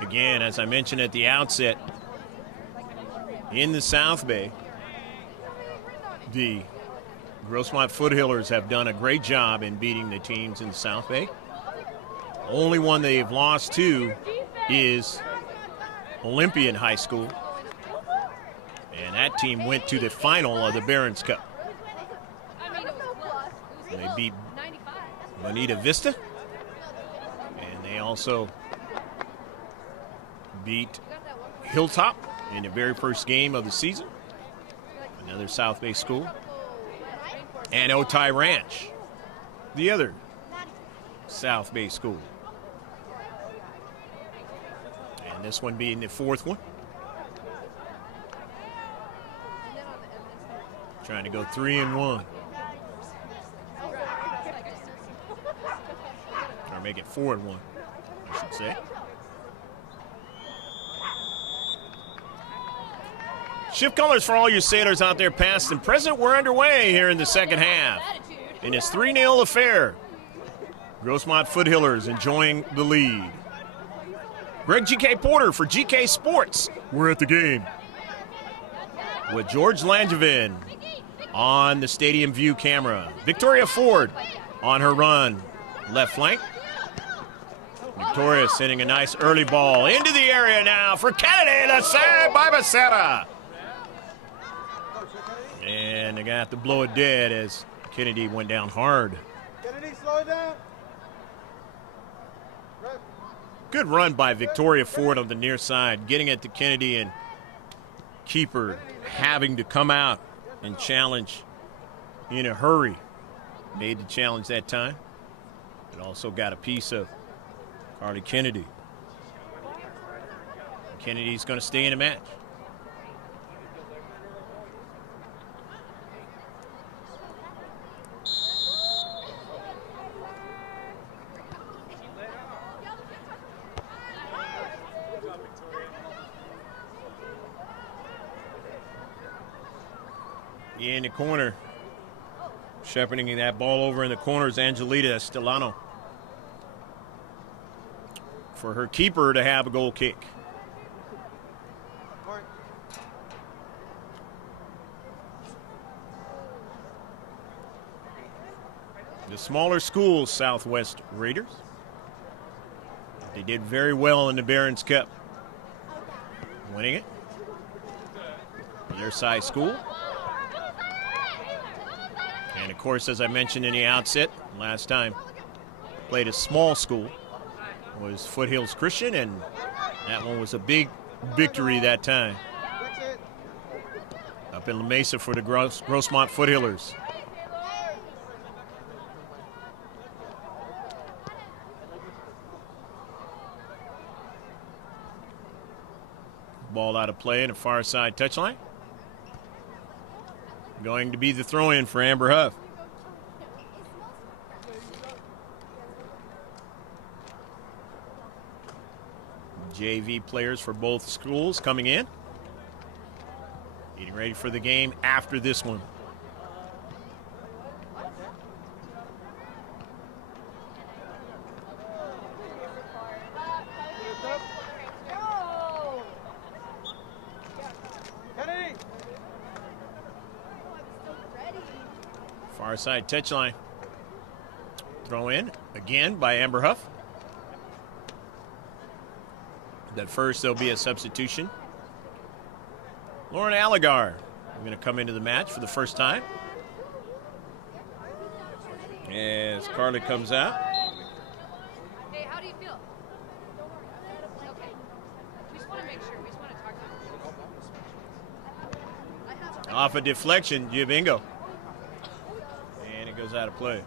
Again, as I mentioned at the outset, in the South Bay, the GROSSMONT Foothillers have done a great job in beating the teams in the South Bay. Only one they've lost to is Olympian High School, and that team went to the final of the Barron's Cup. They beat Bonita Vista, and they also beat Hilltop in the very first game of the season, another South Bay school, and Otay Ranch, the other South Bay school. And this one being the fourth one. Trying to go 3-1. Or make it 4-1, I should say. Shift colors for all you sailors out there, past and present. We're underway here in the second half. In this 3-0 affair. Grossmont Foothillers enjoying the lead. Greg G.K. Porter for GK Sports. We're at the game. With George Langevin on the Stadium View camera. Victoria Ford on her run. Left flank. Victoria sending a nice early ball into the area now for Kennedy. The save by Becerra. And they're going to have to blow it dead as Kennedy went down hard. Kennedy, slow it down. Good run by Victoria Ford on the near side, getting it to Kennedy, and keeper having to come out and challenge in a hurry. Made the challenge that time. But also got a piece of Carly Kennedy. Kennedy's going to stay in the match. In the corner, shepherding that ball over in the corner is Angelita Estelano. For her keeper to have a goal kick. The smaller schools, Southwest Raiders. They did very well in the Barron's Cup, winning it. Their size school. And of course, as I mentioned in the outset, last time played a small school was Foothills Christian, and that one was a big victory that time. Up in La Mesa for the Grossmont Foothillers. Ball out of play in a far side touchline. Going to be the throw-in for Amber Huff. JV players for both schools coming in. Getting ready for the game after this one. Far side touchline. Throw in again by Amber Huff. That first there'll be a substitution. Lauren Allegar going to come into the match for the first time. As Carly comes out. Hey, how do you feel? Okay. We just want to make sure. We just want to talk to you. Off a deflection, Giovingo. And it goes out of play.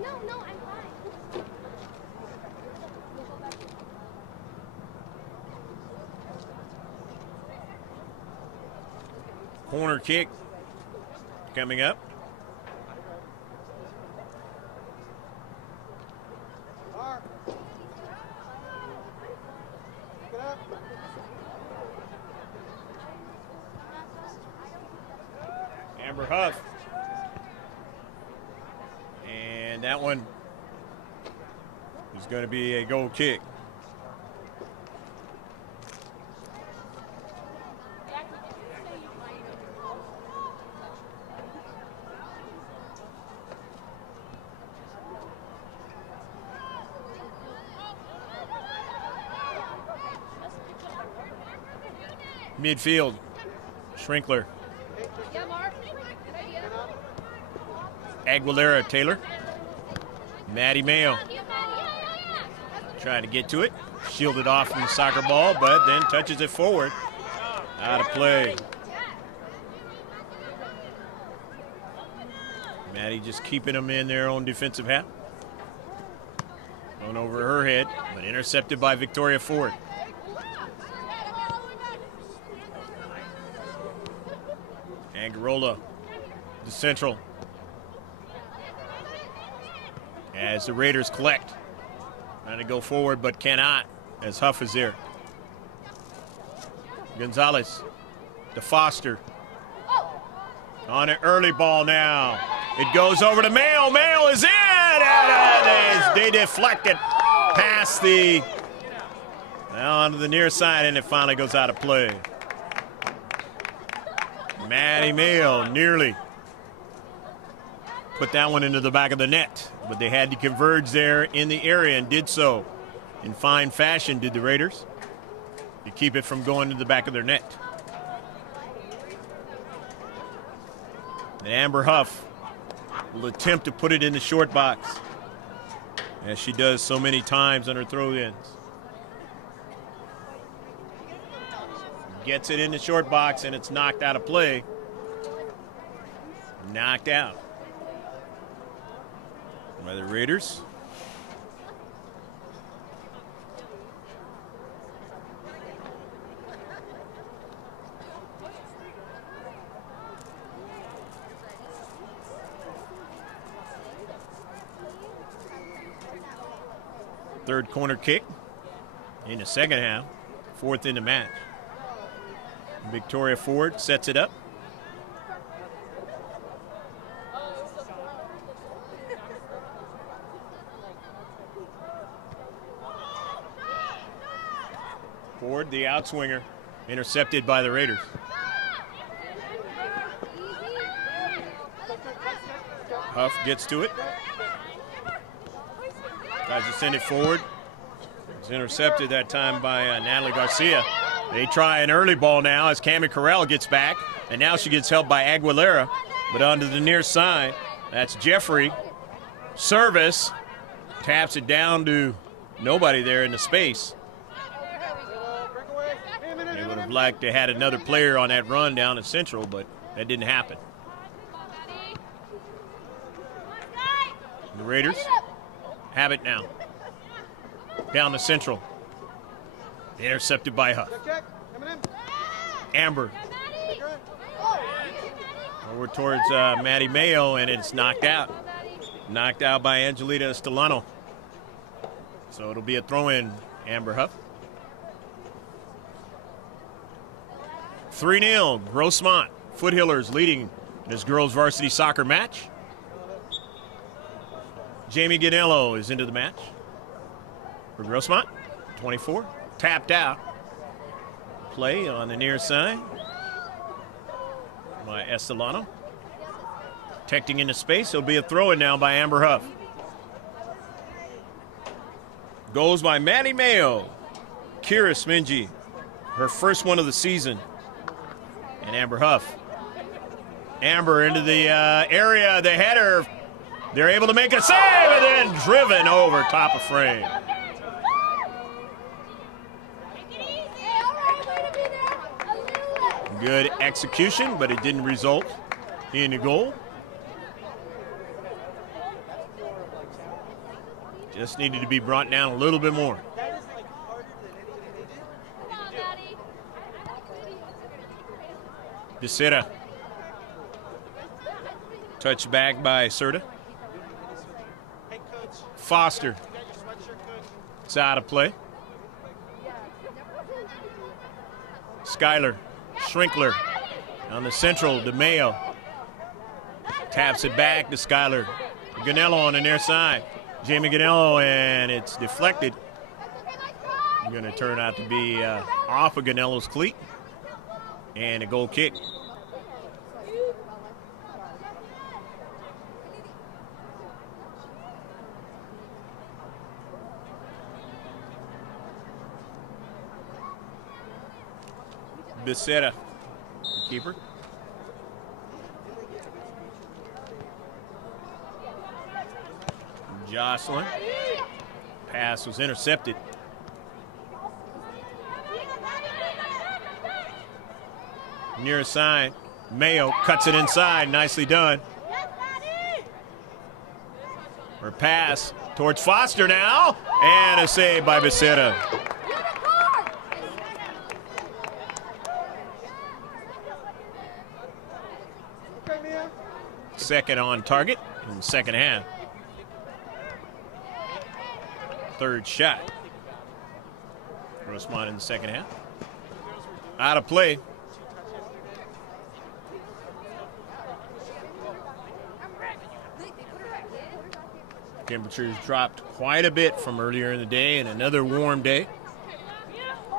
No, I'm fine. Corner kick coming up. Amber Huff. And that one is going to be a goal kick. Midfield, Schrinkler. Yeah, Mark. Good idea. Aguilera Taylor. Maddie Mayo trying to get to it. Shielded off from the soccer ball, but then touches it forward. Out of play. Maddie just keeping them in their own defensive half. Going over her head, but intercepted by Victoria Ford. Angarola, the central. As the Raiders collect. Trying to go forward, but cannot, as Huff is there. Gonzalez to Foster. On an early ball now. It goes over to Mayo. Mayo is in! And they deflect it past the, onto the near side, and it finally goes out of play. Maddie Mayo nearly put that one into the back of the net, but they had to converge there in the area and did so in fine fashion, did the Raiders, to keep it from going to the back of their net. And Amber Huff will attempt to put it in the short box, as she does so many times on her throw-ins. Gets it in the short box, and it's knocked out of play. Knocked out by the Raiders. Third corner kick in the second half, fourth in the match. Victoria Ford sets it up. Ford, the outswinger, intercepted by the Raiders. Huff gets to it. Tries to send it forward. It's intercepted that time by Natalie Garcia. They try an early ball now as Cammie Corral gets back, and now she gets helped by Aguilera, but onto the near side. That's Jeffrey. Service. Taps it down to nobody there in the space. They would have liked to had another player on that run down at Central, but that didn't happen. The Raiders have it now. Down to Central. Intercepted by Huff. Amber. Over towards Maddie Mayo, and it's knocked out. Knocked out by Angelita Estelano. So it'll be a throw-in, Amber Huff. 3-0, Grossmont. Foothillers leading this girls varsity soccer match. Jamie Ganello is into the match for Grossmont, 24. Tapped out. Play on the near side by Estelano. Protecting into space. It'll be a throw-in now by Amber Huff. Goes by Maddie Mayo. Kira Smingy, her first one of the season. And Amber Huff. Amber into the area. The header. They're able to make a save, and then driven over top of frame. Good execution, but it didn't result in a goal. Just needed to be brought down a little bit more. Becerra. Touched back by Serta. Foster. It's out of play. Schuyler. Schrinkler on the Central to Mayo. Taps it back to Schuyler. Ganello on the near side. Jamie Ganello, and it's deflected. Going to turn out to be off of Ganello's cleat. And a goal kick. Becerra, the keeper. Jocelyn. Pass was intercepted. Near side. Mayo cuts it inside. Nicely done. Her pass towards Foster now. And a save by Becerra. Second on target in the second half. third shot. Grossmont in the second half. Out of play. Temperatures dropped quite a bit from earlier in the day, and another warm day.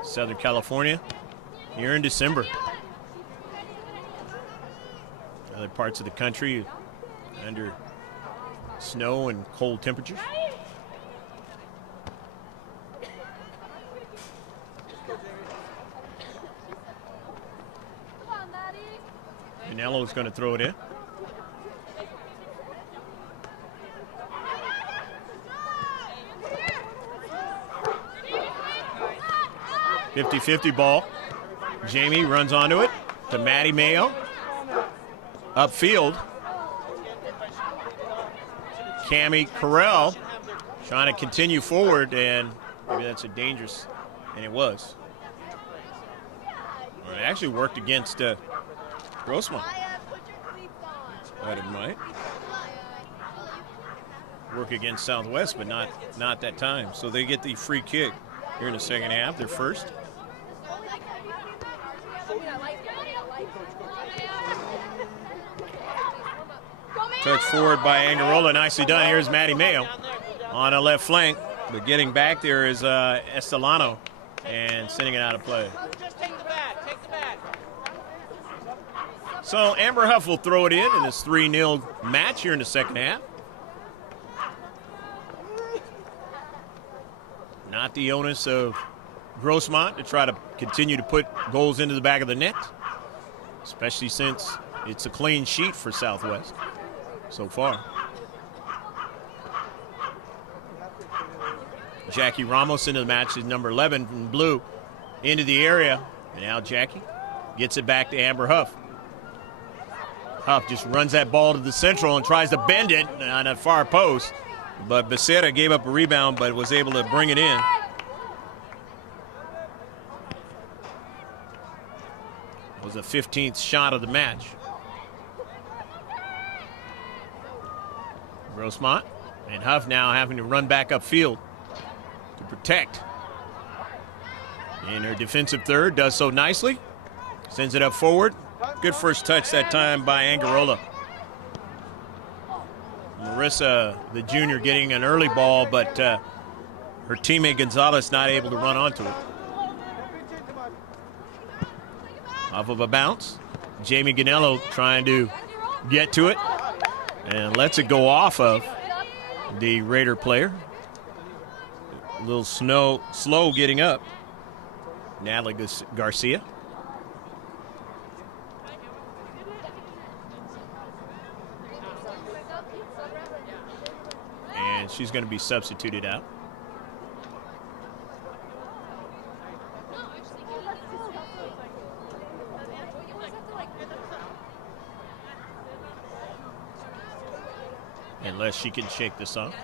Southern California here in December. Other parts of the country under snow and cold temperatures. Canelo is going to throw it in. 50-50 ball. Jamie runs onto it to Maddie Mayo. Upfield. Cammie Carell trying to continue forward, and maybe that's a dangerous, and it was. Well, it actually worked against Grossmont. But it might work against Southwest, but not that time. So they get the free kick here in the second half, their first. Touch forward by Angarola, nicely done. Here's Maddie Mayo on a left flank, but getting back there is Estelano and sending it out of play. So Amber Huff will throw it in this 3-0 match here in the second half. Not the onus of Grossmont to try to continue to put goals into the back of the net, especially since it's a clean sheet for Southwest so far. Jackie Ramos into the match is number 11 in blue into the area. And now Jackie gets it back to Amber Huff. Huff just runs that ball to the central and tries to bend it on that far post. But Becerra gave up a rebound but was able to bring it in. It was the 15th shot of the match. Grossmont and Huff now having to run back upfield to protect. In her defensive third, does so nicely. Sends it up forward. Good first touch that time by Angarola. Marissa, the junior, getting an early ball, but her teammate Gonzalez not able to run onto it. Off of a bounce. Jamie Ganello trying to get to it and lets it go off of the Raider player. A little slow getting up. Natalie Garcia. And she's going to be substituted out. Unless she can shake this off.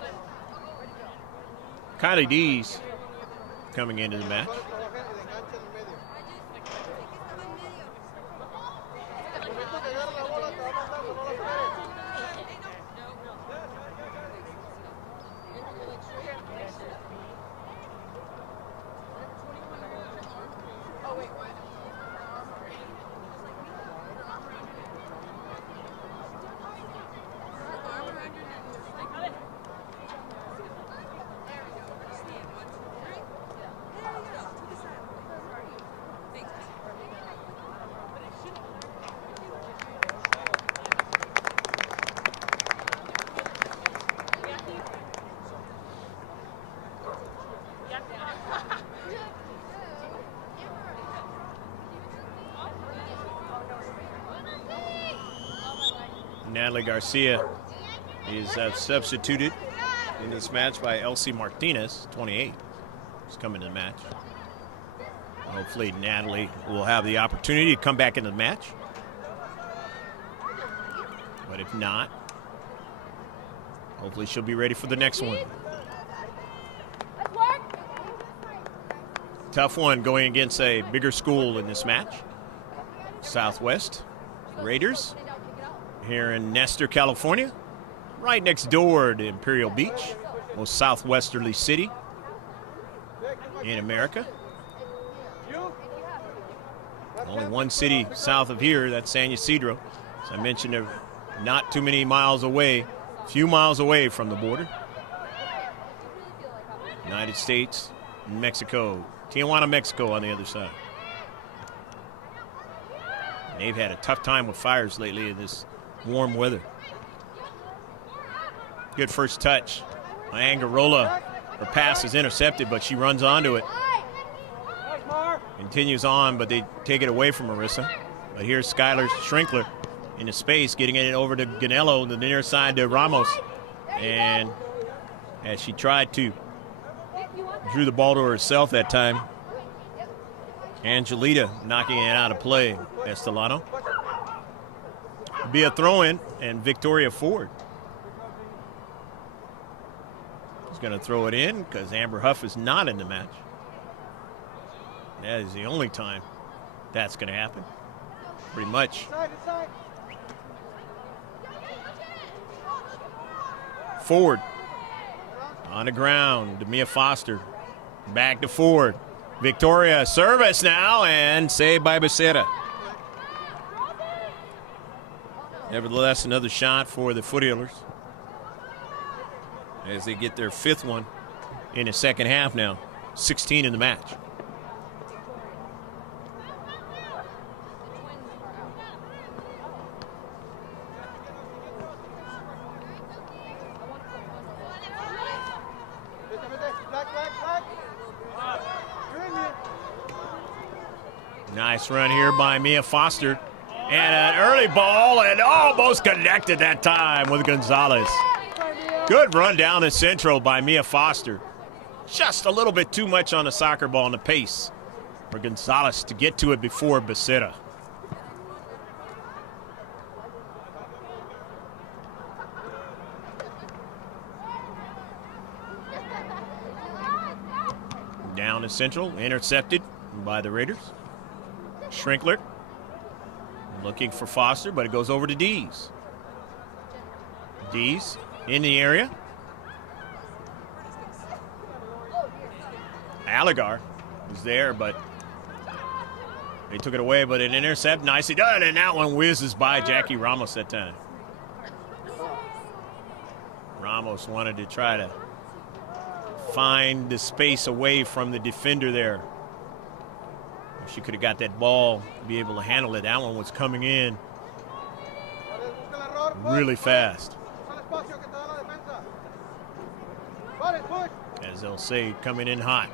Kylie Dees coming into the match. Natalie Garcia is substituted in this match by Elsie Martinez, 28. She's coming to the match. Hopefully Natalie will have the opportunity to come back into the match. But if not, hopefully she'll be ready for the next one. Tough one going against a bigger school in this match. Southwest Raiders here in Nestor, California, right next door to Imperial Beach, most southwesterly city in America. Only one city south of here, that's San Ysidro. As I mentioned, they're not too many miles away, a few miles away from the border. United States, Mexico, Tijuana, Mexico on the other side. They've had a tough time with fires lately in this warm weather. Good first touch. Angarola, her pass is intercepted, but she runs onto it. Continues on, but they take it away from Marissa. But here's Skylar Schrinkler into space, getting it over to Ganello, the near side to Ramos. And as she tried to, drew the ball to herself that time. Angelita knocking it out of play. Estelano. Be a throw-in, and Victoria Ford is going to throw it in because Amber Huff is not in the match. That is the only time that's going to happen. Pretty much. Ford on the ground to Mia Foster. Back to Ford. Victoria service now and saved by Becerra. Nevertheless, another shot for the Foothillers as they get their 5th one in the second half now. 16 in the match. Nice run here by Mia Foster. And an early ball and almost connected that time with Gonzalez. Good run down the central by Mia Foster. Just a little bit too much on the soccer ball and the pace for Gonzalez to get to it before Becerra. Down the central, intercepted by the Raiders. Schrinkler looking for Foster, but it goes over to Dees. Dees in the area. Allegar is there, but they took it away, but an intercept, nicely done, and that one whizzes by Jackie Ramos that time. Ramos wanted to try to find the space away from the defender there. She could have got that ball, be able to handle it. That one was coming in really fast. As they'll say, coming in hot.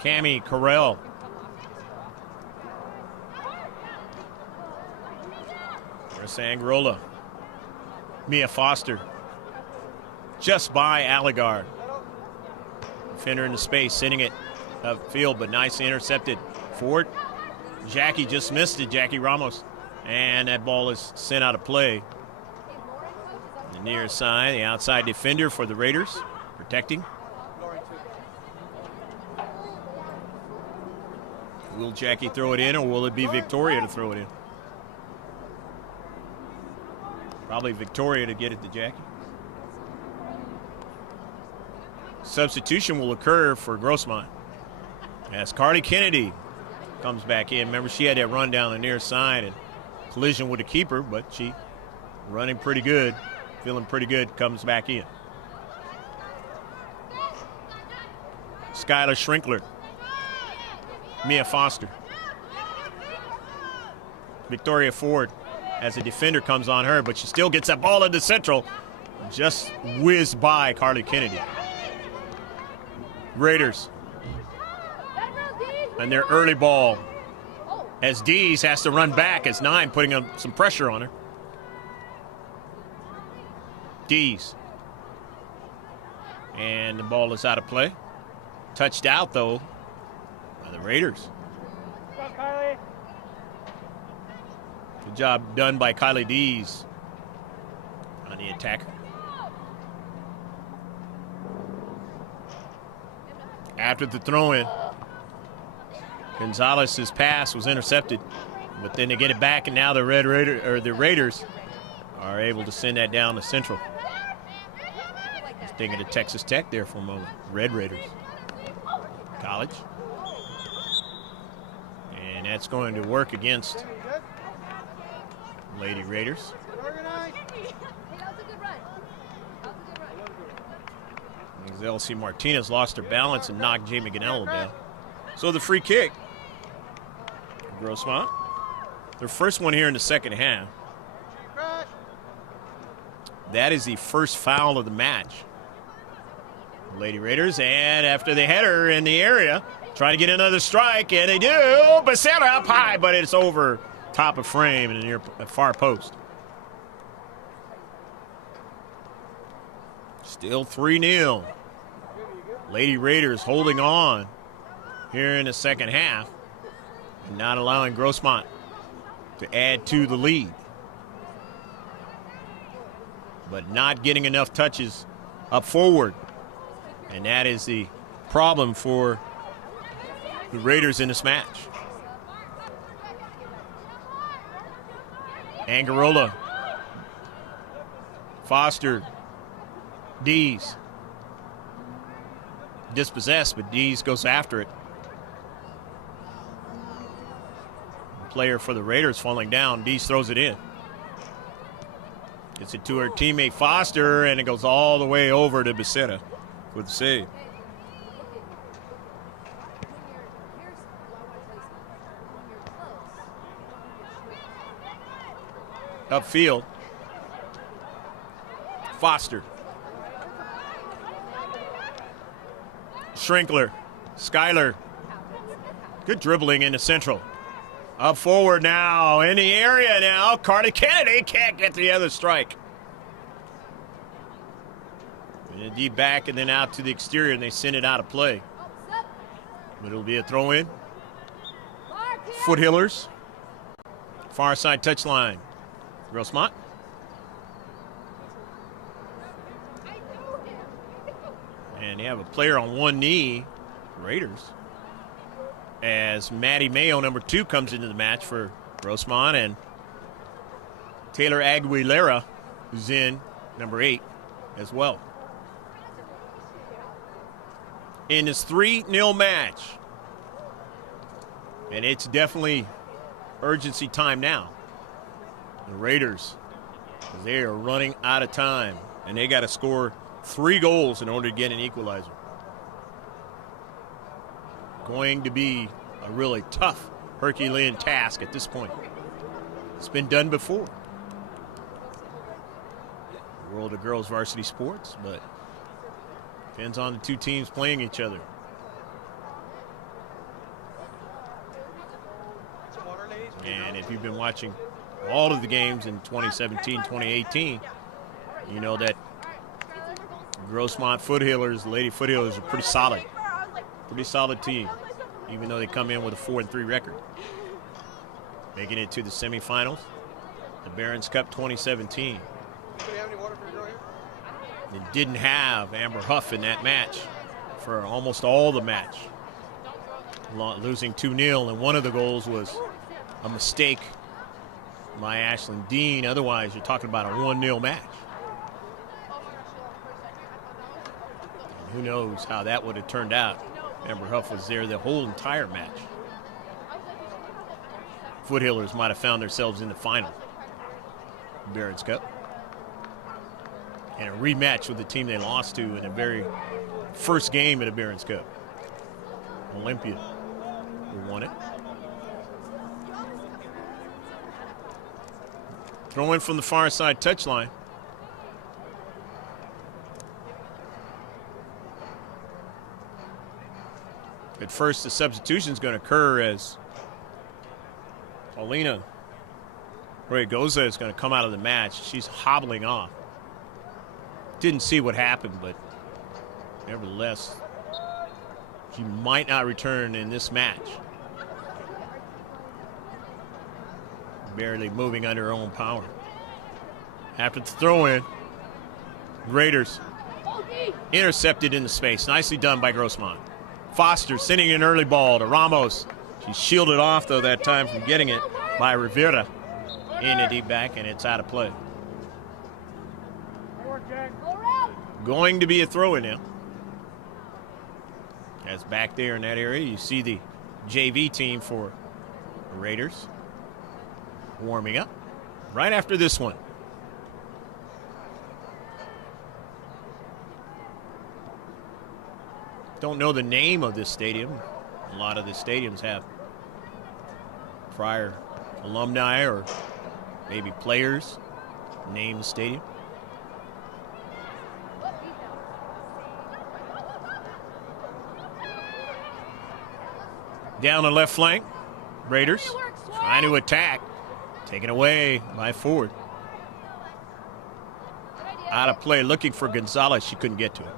Cami Carell. Marissa Angarola. Mia Foster. Just by Allegar. Defender in the space, sending it upfield, but nicely intercepted. Ford. Jackie just missed it, Jackie Ramos. And that ball is sent out of play. The near side, the outside defender for the Raiders, protecting. Will Jackie throw it in, or will it be Victoria to throw it in? Probably Victoria to get it to Jackie. Substitution will occur for Grossmont as Carly Kennedy comes back in. Remember, she had that run down the near side and collision with the keeper, but she running pretty good, feeling pretty good, comes back in. Skylar Schrinkler. Mia Foster. Victoria Ford as a defender comes on her, but she still gets that ball into central. Just whizzed by Carly Kennedy. Raiders and their early ball as Dees has to run back as 9 putting some pressure on her. Dees. And the ball is out of play. Touched out, though, by the Raiders. Good job done by Kylie Dees on the attacker. After the throw-in, Gonzalez's pass was intercepted, but then they get it back, and now the Raiders are able to send that down to central. Thinking of Texas Tech there for a moment. Red Raiders. College. And that's going to work against Lady Raiders. Elsie Martinez lost her balance and knocked Jamie Ganello down. So the free kick. Grossmont. Their first one here in the second half. That is the first foul of the match. Lady Raiders, and after the header in the area, trying to get another strike, and they do. Becerra up high, but it's over top of frame and near far post. Still 3-0. Lady Raiders holding on here in the second half and not allowing Grossmont to add to the lead. But not getting enough touches up forward. And that is the problem for the Raiders in this match. Angarola. Foster. Dees. Dispossessed, but Dees goes after it. The player for the Raiders falling down. Dees throws it in. Gets it to her teammate Foster, and it goes all the way over to Becerra with the save. Upfield. Foster. Schrinkler. Schuyler. Good dribbling into central. Up forward now. In the area now. Carter Kennedy can't get the other strike. And deep back and then out to the exterior, and they send it out of play. But it'll be a throw in. Foothillers. Far side touchline. Grossmont. And they have a player on one knee, Raiders, as Maddie Mayo, number 2, comes into the match for Grossmont, and Taylor Aguilera, who's in, number 8, as well. In this 3-0 match, and it's definitely urgency time now. The Raiders, they are running out of time, and they got to score 3 goals in order to get an equalizer. Going to be a really tough Herculean task at this point. It's been done before. World of girls varsity sports, but depends on the 2 teams playing each other. And if you've been watching all of the games in 2017, 2018, you know that Grossmont Foothillers, Lady Foothillers, are pretty solid. Pretty solid team, even though they come in with a 4-3 record. Making it to the semifinals, the Barron's Cup 2017. They didn't have Amber Huff in that match for almost all the match. Losing 2-0, and one of the goals was a mistake by Ashlyn Dean. Otherwise, you're talking about a 1-0 match. And who knows how that would have turned out. Amber Huff was there the whole entire match. Foothillers might have found themselves in the final. Barron's Cup. And a rematch with the team they lost to in the very first game of the Barron's Cup. Olympia, who won it. Throw in from the far side touchline. At first, the substitution is going to occur as Paulina Royagoza is going to come out of the match. She's hobbling off. Didn't see what happened, but nevertheless, she might not return in this match. Barely moving under her own power. After the throw-in, Raiders intercepted into space. Nicely done by Grossmont. Foster sending an early ball to Ramos. She's shielded off, though, that time from getting it by Rivera in the deep back, and it's out of play. going to be a throw in now. As back there in that area, you see the JV team for the Raiders warming up right after this one. Don't know the name of this stadium. A lot of the stadiums have prior alumni or maybe players name the stadium. Down the left flank, Raiders trying to attack. Taken away by Ford. Out of play, looking for Gonzalez. She couldn't get to it.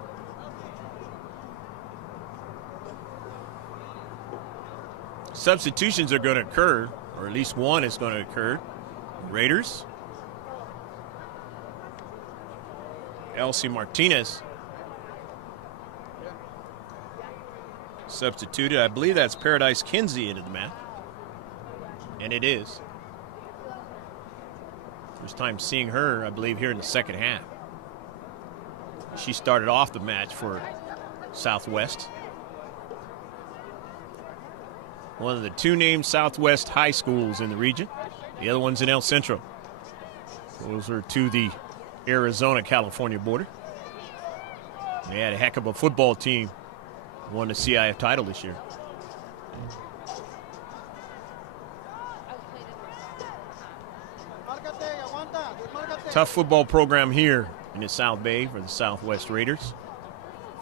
Substitutions are going to occur, or at least one is going to occur. Raiders. Elsie Martinez substituted. I believe that's Paradise Kinsey into the match. And it is. First time seeing her, I believe, here in the second half. She started off the match for Southwest. One of the two named Southwest high schools in the region. The other one's in El Centro. Those are to the Arizona-California border. They had a heck of a football team. Won the CIF title this year. Tough football program here in the South Bay for the Southwest Raiders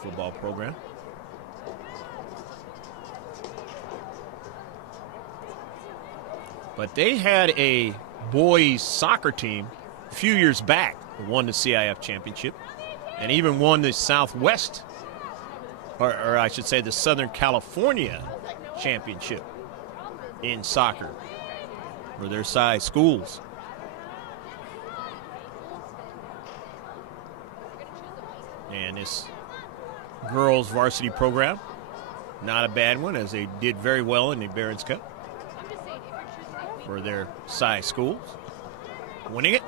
football program. But they had a boys soccer team a few years back that won the CIF championship and even won the Southwest, or I should say the Southern California championship in soccer for their size schools. And this girls varsity program, not a bad one, as they did very well in the Barron's Cup for their size schools. Winning it.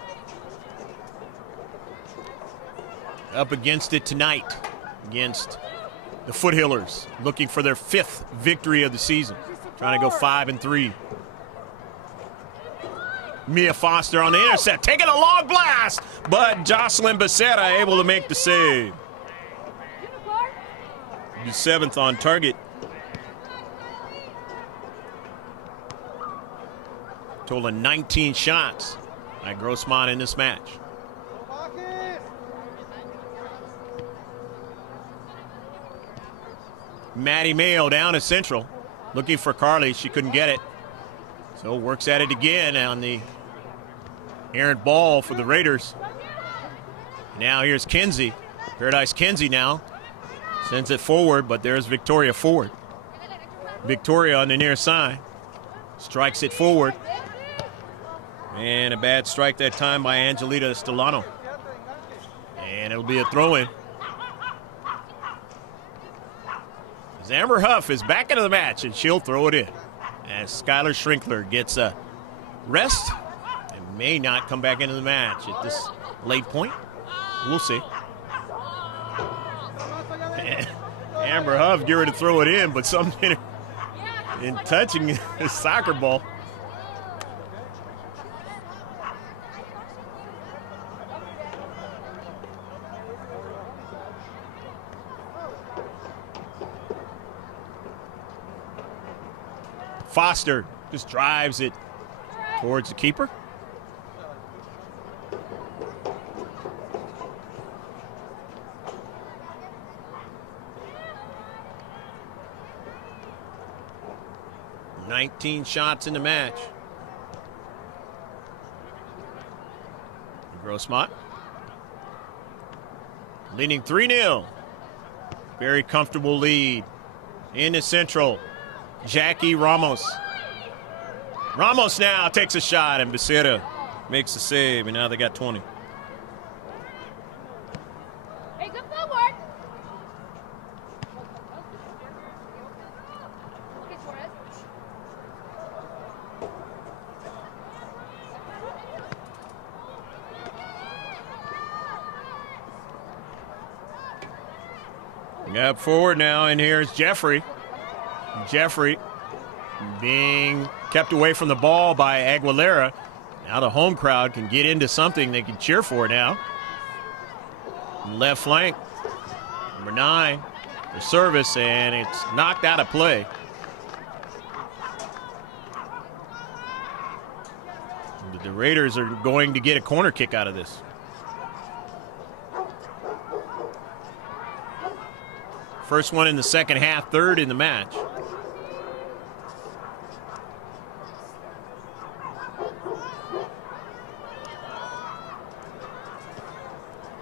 Up against it tonight against the Foothillers, looking for their 5th victory of the season, trying to go 5-3. Mia Foster on the intercept, taking a long blast, but Jocelyn Becerra able to make the save. The 7th on target. Total of 19 shots by Grossmont in this match. Maddie Mayo down at Central, looking for Carly. She couldn't get it. So works at it again on the errant ball for the Raiders. Now here's Kinsey. Paradise Kinsey now. Sends it forward, but there's Victoria Ford. Victoria on the near side. Strikes it forward. And a bad strike that time by Angelita Stellano. And it'll be a throw-in. As Amber Huff is back into the match, and she'll throw it in. As Skylar Schrinkler gets a rest and may not come back into the match at this late point. We'll see. Amber Huff get ready to throw it in, but something in touching the soccer ball. Foster just drives it towards the keeper. "19 shots in the match." Grossmont leading 3-0. Very comfortable lead in the Central. Jackie Ramos. Ramos now takes a shot, and Becerra makes the save, and now they got 20. Hey, go forward. Okay, Torres. Up forward now, and here's Jeffrey. Jeffrey being kept away from the ball by Aguilera. Now the home crowd can get into something they can cheer for now. Left flank, number 9, for service, and it's knocked out of play. The Raiders are going to get a corner kick out of this. First one in the second half, third in the match.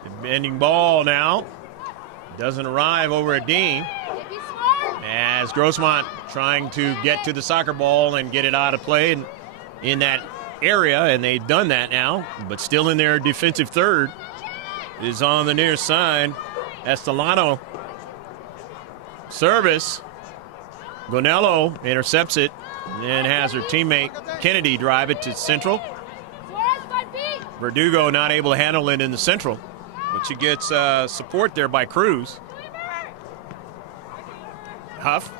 The bending ball now doesn't arrive over at Dean. As Grossmont trying to get to the soccer ball and get it out of play in that area, and they've done that now, but still in their defensive third is on the near side. Estelano. Service. Gonello intercepts it and has her teammate Kennedy drive it to central. Verdugo not able to handle it in the central, but she gets support there by Cruz. Huff.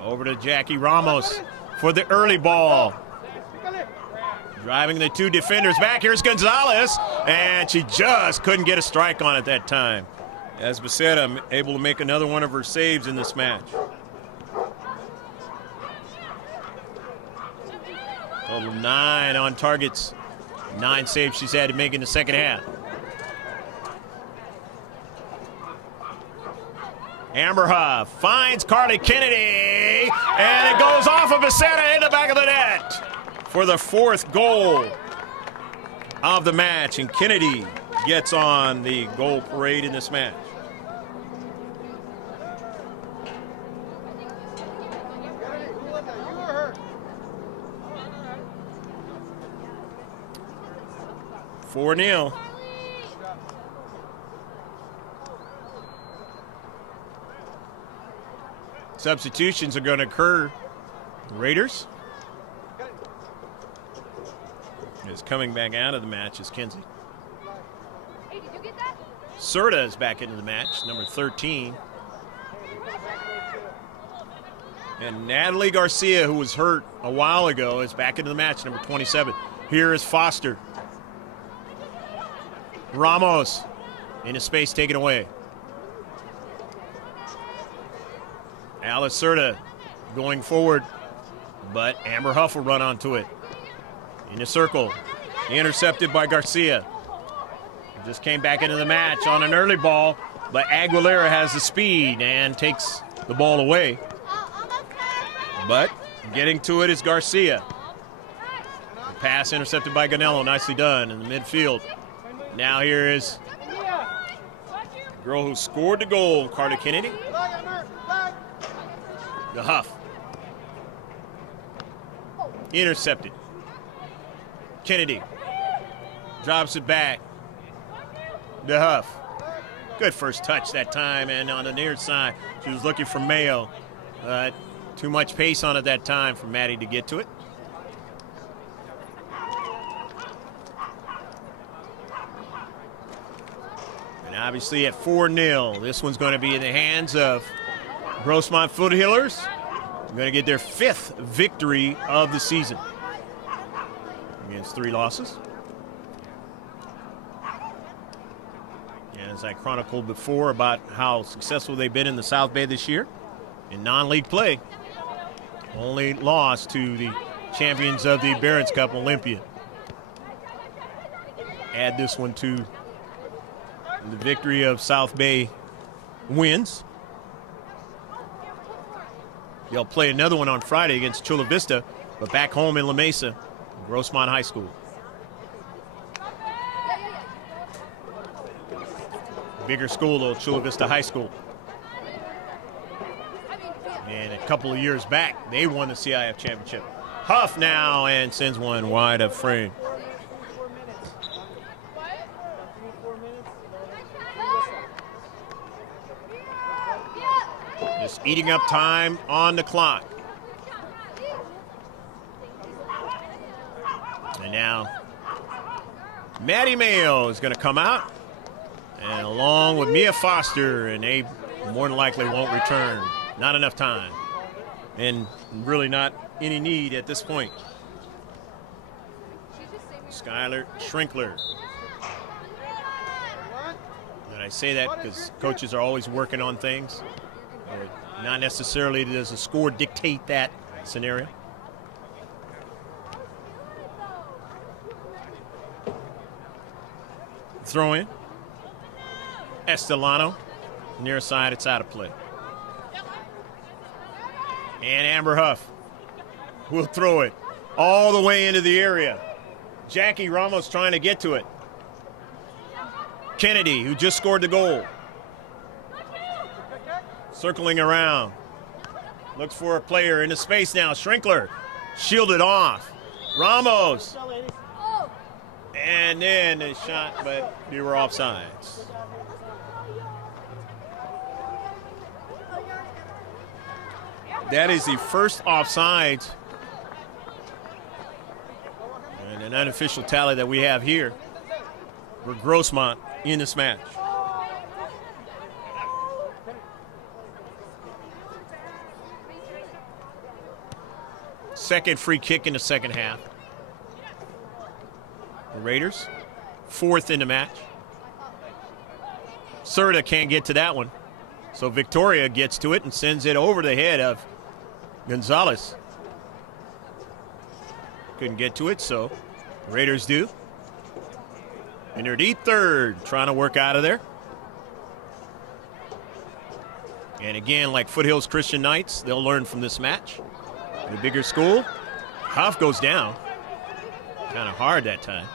Over to Jackie Ramos for the early ball. Driving the 2 defenders back. Here's Gonzalez, and she just couldn't get a strike on it that time. As Becerra able to make another one of her saves in this match. Total 9 on targets. 9 saves she's had to make in the second half. Amber Huff finds Carly Kennedy, and it goes off of Becerra in the back of the net for the 4th goal of the match, and Kennedy gets on the goal parade in this match. You 4-0. Substitutions are going to occur. Raiders is coming back out of the match is Kinsey. Hey, did you get that? Serta is back into the match, number 13. And Natalie Garcia, who was hurt a while ago, is back into the match, number 27. Here is Foster. Ramos in his space taken away. Alice Serta going forward, but Amber Huff will run onto it. In the circle, intercepted by Garcia. Just came back into the match on an early ball, but Aguilera has the speed and takes the ball away. But getting to it is Garcia. The pass intercepted by Ganello, nicely done in the midfield. Now here is the girl who scored the goal, Carter Kennedy. The Huff. Intercepted. Kennedy drops it back. The Huff. Good first touch that time, and on the near side, she was looking for Mayo. Too much pace on it that time for Maddie to get to it. And obviously at 4-0, this one's going to be in the hands of Grossmont Foothillers. They're going to get their 5th victory of the season against 3 losses. And as I chronicled before about how successful they've been in the South Bay this year in non-league play, only lost to the champions of the Barron's Cup, Olympia. Add this one to the victory of South Bay wins. They'll play another one on Friday against Chula Vista, but back home in La Mesa, Grossmont High School. Bigger school, though, Chula Vista High School. And a couple of years back, they won the CIF championship. Huff now and sends one wide of frame. Just eating up time on the clock. And now Maddie Mayo is going to come out. And along with Mia Foster, and they more than likely won't return. Not enough time. And really not any need at this point. Skylar Schrinkler. And I say that because coaches are always working on things. Not necessarily does the score dictate that scenario. Throw in. Estelano. Near side, it's out of play. And Amber Huff will throw it all the way into the area. Jackie Ramos trying to get to it. Kennedy, who just scored the goal. Circling around. Looks for a player in the space now. Schrinkler shielded off. Ramos. And then a shot, but you were offsides. That is the first offsides and an unofficial tally that we have here for GROSSMONT in this match. Second free kick in the second half. The Raiders, fourth in the match. Serta can't get to that one. So Victoria gets to it and sends it over the head of Gonzalez. Couldn't get to it, so Raiders do. And they're deep third, trying to work out of there. And again, like Foothills Christian Knights, they'll learn from this match. The bigger school, Huff goes down. Kind of hard that time.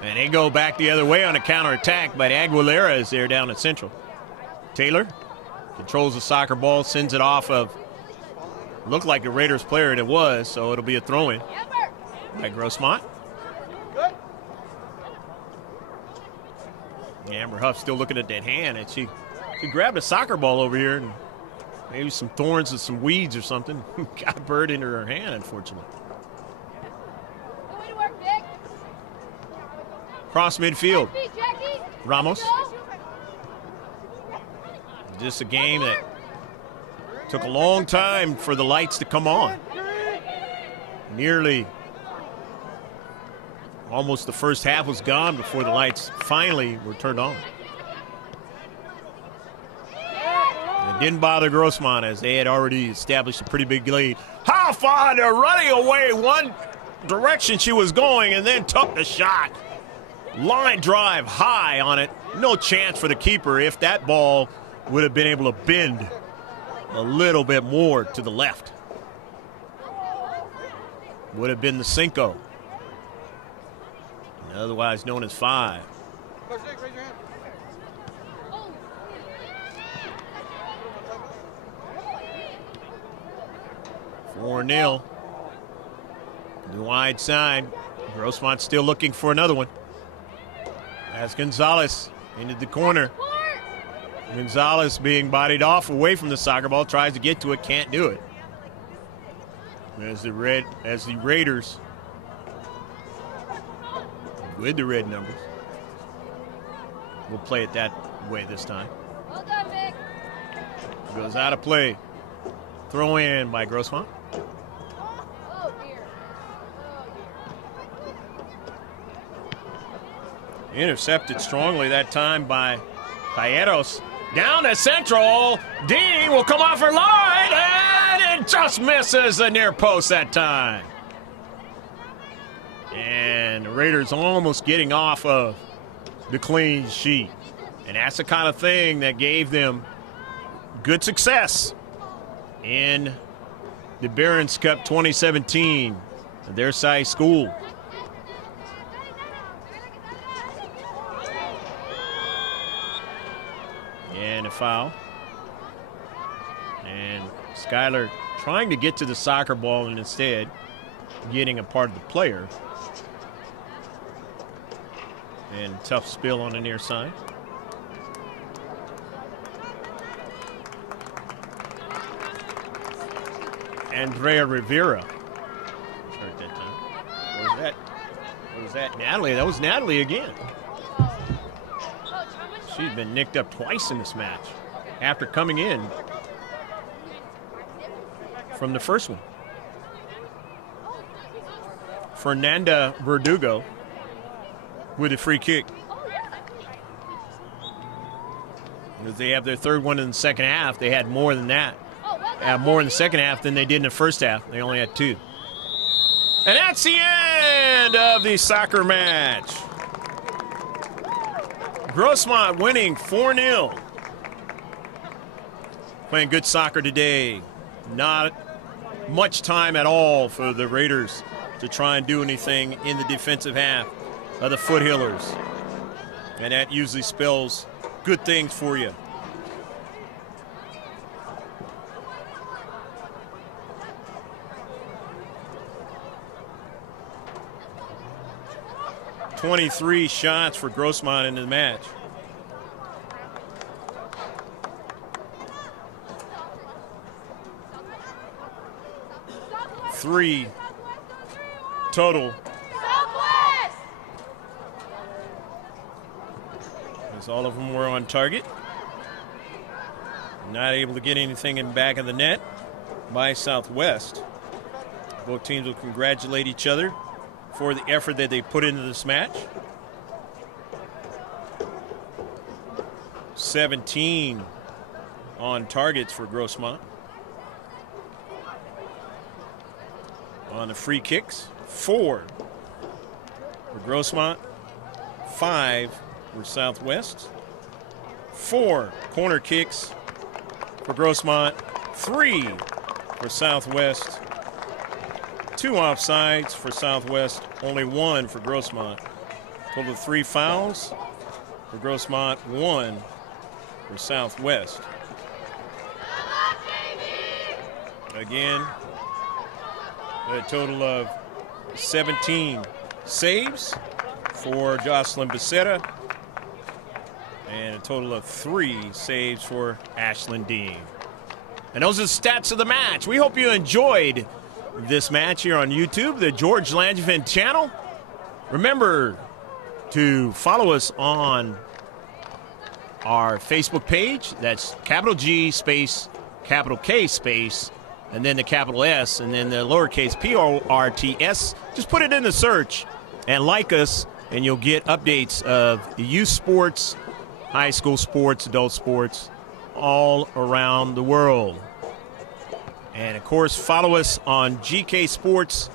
And they go back the other way on a counterattack, but Aguilera is there down at Central. Taylor controls the soccer ball, sends it off of, looked like a Raiders player, and it was, so it'll be a throw-in by GROSSMONT. Amber Huff still looking at that hand, and she grabbed a soccer ball over here, and maybe some thorns and some weeds or something. Got a bird into her hand, unfortunately. Cross midfield. Ramos. Just a game that took a long time for the lights to come on. Nearly almost the first half was gone before the lights finally were turned on. It didn't bother GROSSMONT as they had already established a pretty big lead. Hoffander running away one direction she was going and then took the shot. Line drive high on it. No chance for the keeper if that ball would have been able to bend a little bit more to the left. Would have been the Cinco. Otherwise known as 5. Coach Nick, raise your hand. 4-0. The wide side. GROSSMONT still looking for another one. As Gonzalez into the corner. Gonzalez being bodied off away from the soccer ball, tries to get to it, can't do it. As the Raiders with the red numbers. We'll play it that way this time. Well done, Vic. Goes out of play. Throw in by GROSSMONT. Oh, dear. Intercepted strongly that time by Payeros. Down to Central. Dean will come off her line, and it just misses the near post that time. And the Raiders almost getting off of the clean sheet. And that's the kind of thing that gave them good success in the Barron's Cup 2017 at their size school. And a foul. And Skylar trying to get to the soccer ball and instead getting a part of the player. And tough spill on the near side. Andrea Rivera. Hurt that time. Or was that Natalie? That was Natalie again. Coach, She's been nicked up twice in this match after coming in from the first one. Fernanda Verdugo with a free kick. As they have their third one in the second half, they had more than that. Have more in the second half than they did in the first half. They only had 2. And that's the end of the soccer match. Grossmont winning 4-0. Playing good soccer today. Not much time at all for the Raiders to try and do anything in the defensive half of the Foothillers. And that usually spells good things for you. .23 shots for Grossmont in the match. Three total. As all of them were on target. Not able to get anything in back of the net by Southwest. Both teams will congratulate each other for the effort that they put into this match. 17 on targets for Grossmont. On the free kicks, 4 for Grossmont, 5 for Southwest. 4 corner kicks for Grossmont, 3 for Southwest. 2 offsides for Southwest, only 1 for Grossmont. Total of 3 fouls for Grossmont, 1 for Southwest. Again, a total of 17 saves for Jocelyn Becerra and a total of 3 saves for Ashlyn Dean. And those are the stats of the match. We hope you enjoyed this match here on YouTube, the George Langevin channel. Remember to follow us on our Facebook page. That's capital G space, capital K space, and then the capital S, and then the lowercase PORTS. Just put it in the search and like us, and you'll get updates of youth sports, high school sports, adult sports, all around the world. And, of course, follow us on GK Sports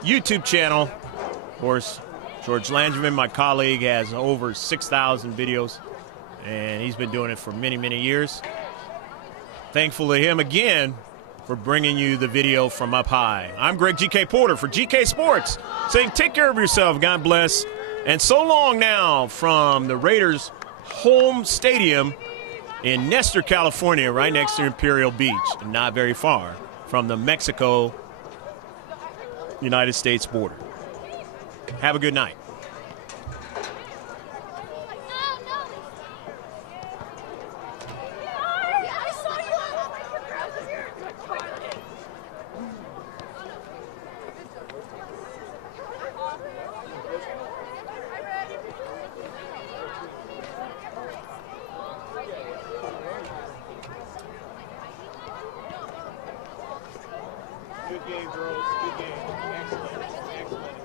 YouTube channel. Of course, George Langevin, my colleague, has over 6,000 videos, and he's been doing it for many, many years. Thankful to him again for bringing you the video from up high. I'm Greg GK Porter for GK Sports, saying take care of yourself, God bless, and so long now from the Raiders' home stadium in Nestor, California, right next to Imperial Beach, and not very far from the Mexico-United States border. Have a good night. Good game, girls. Good game. Excellent. Excellent.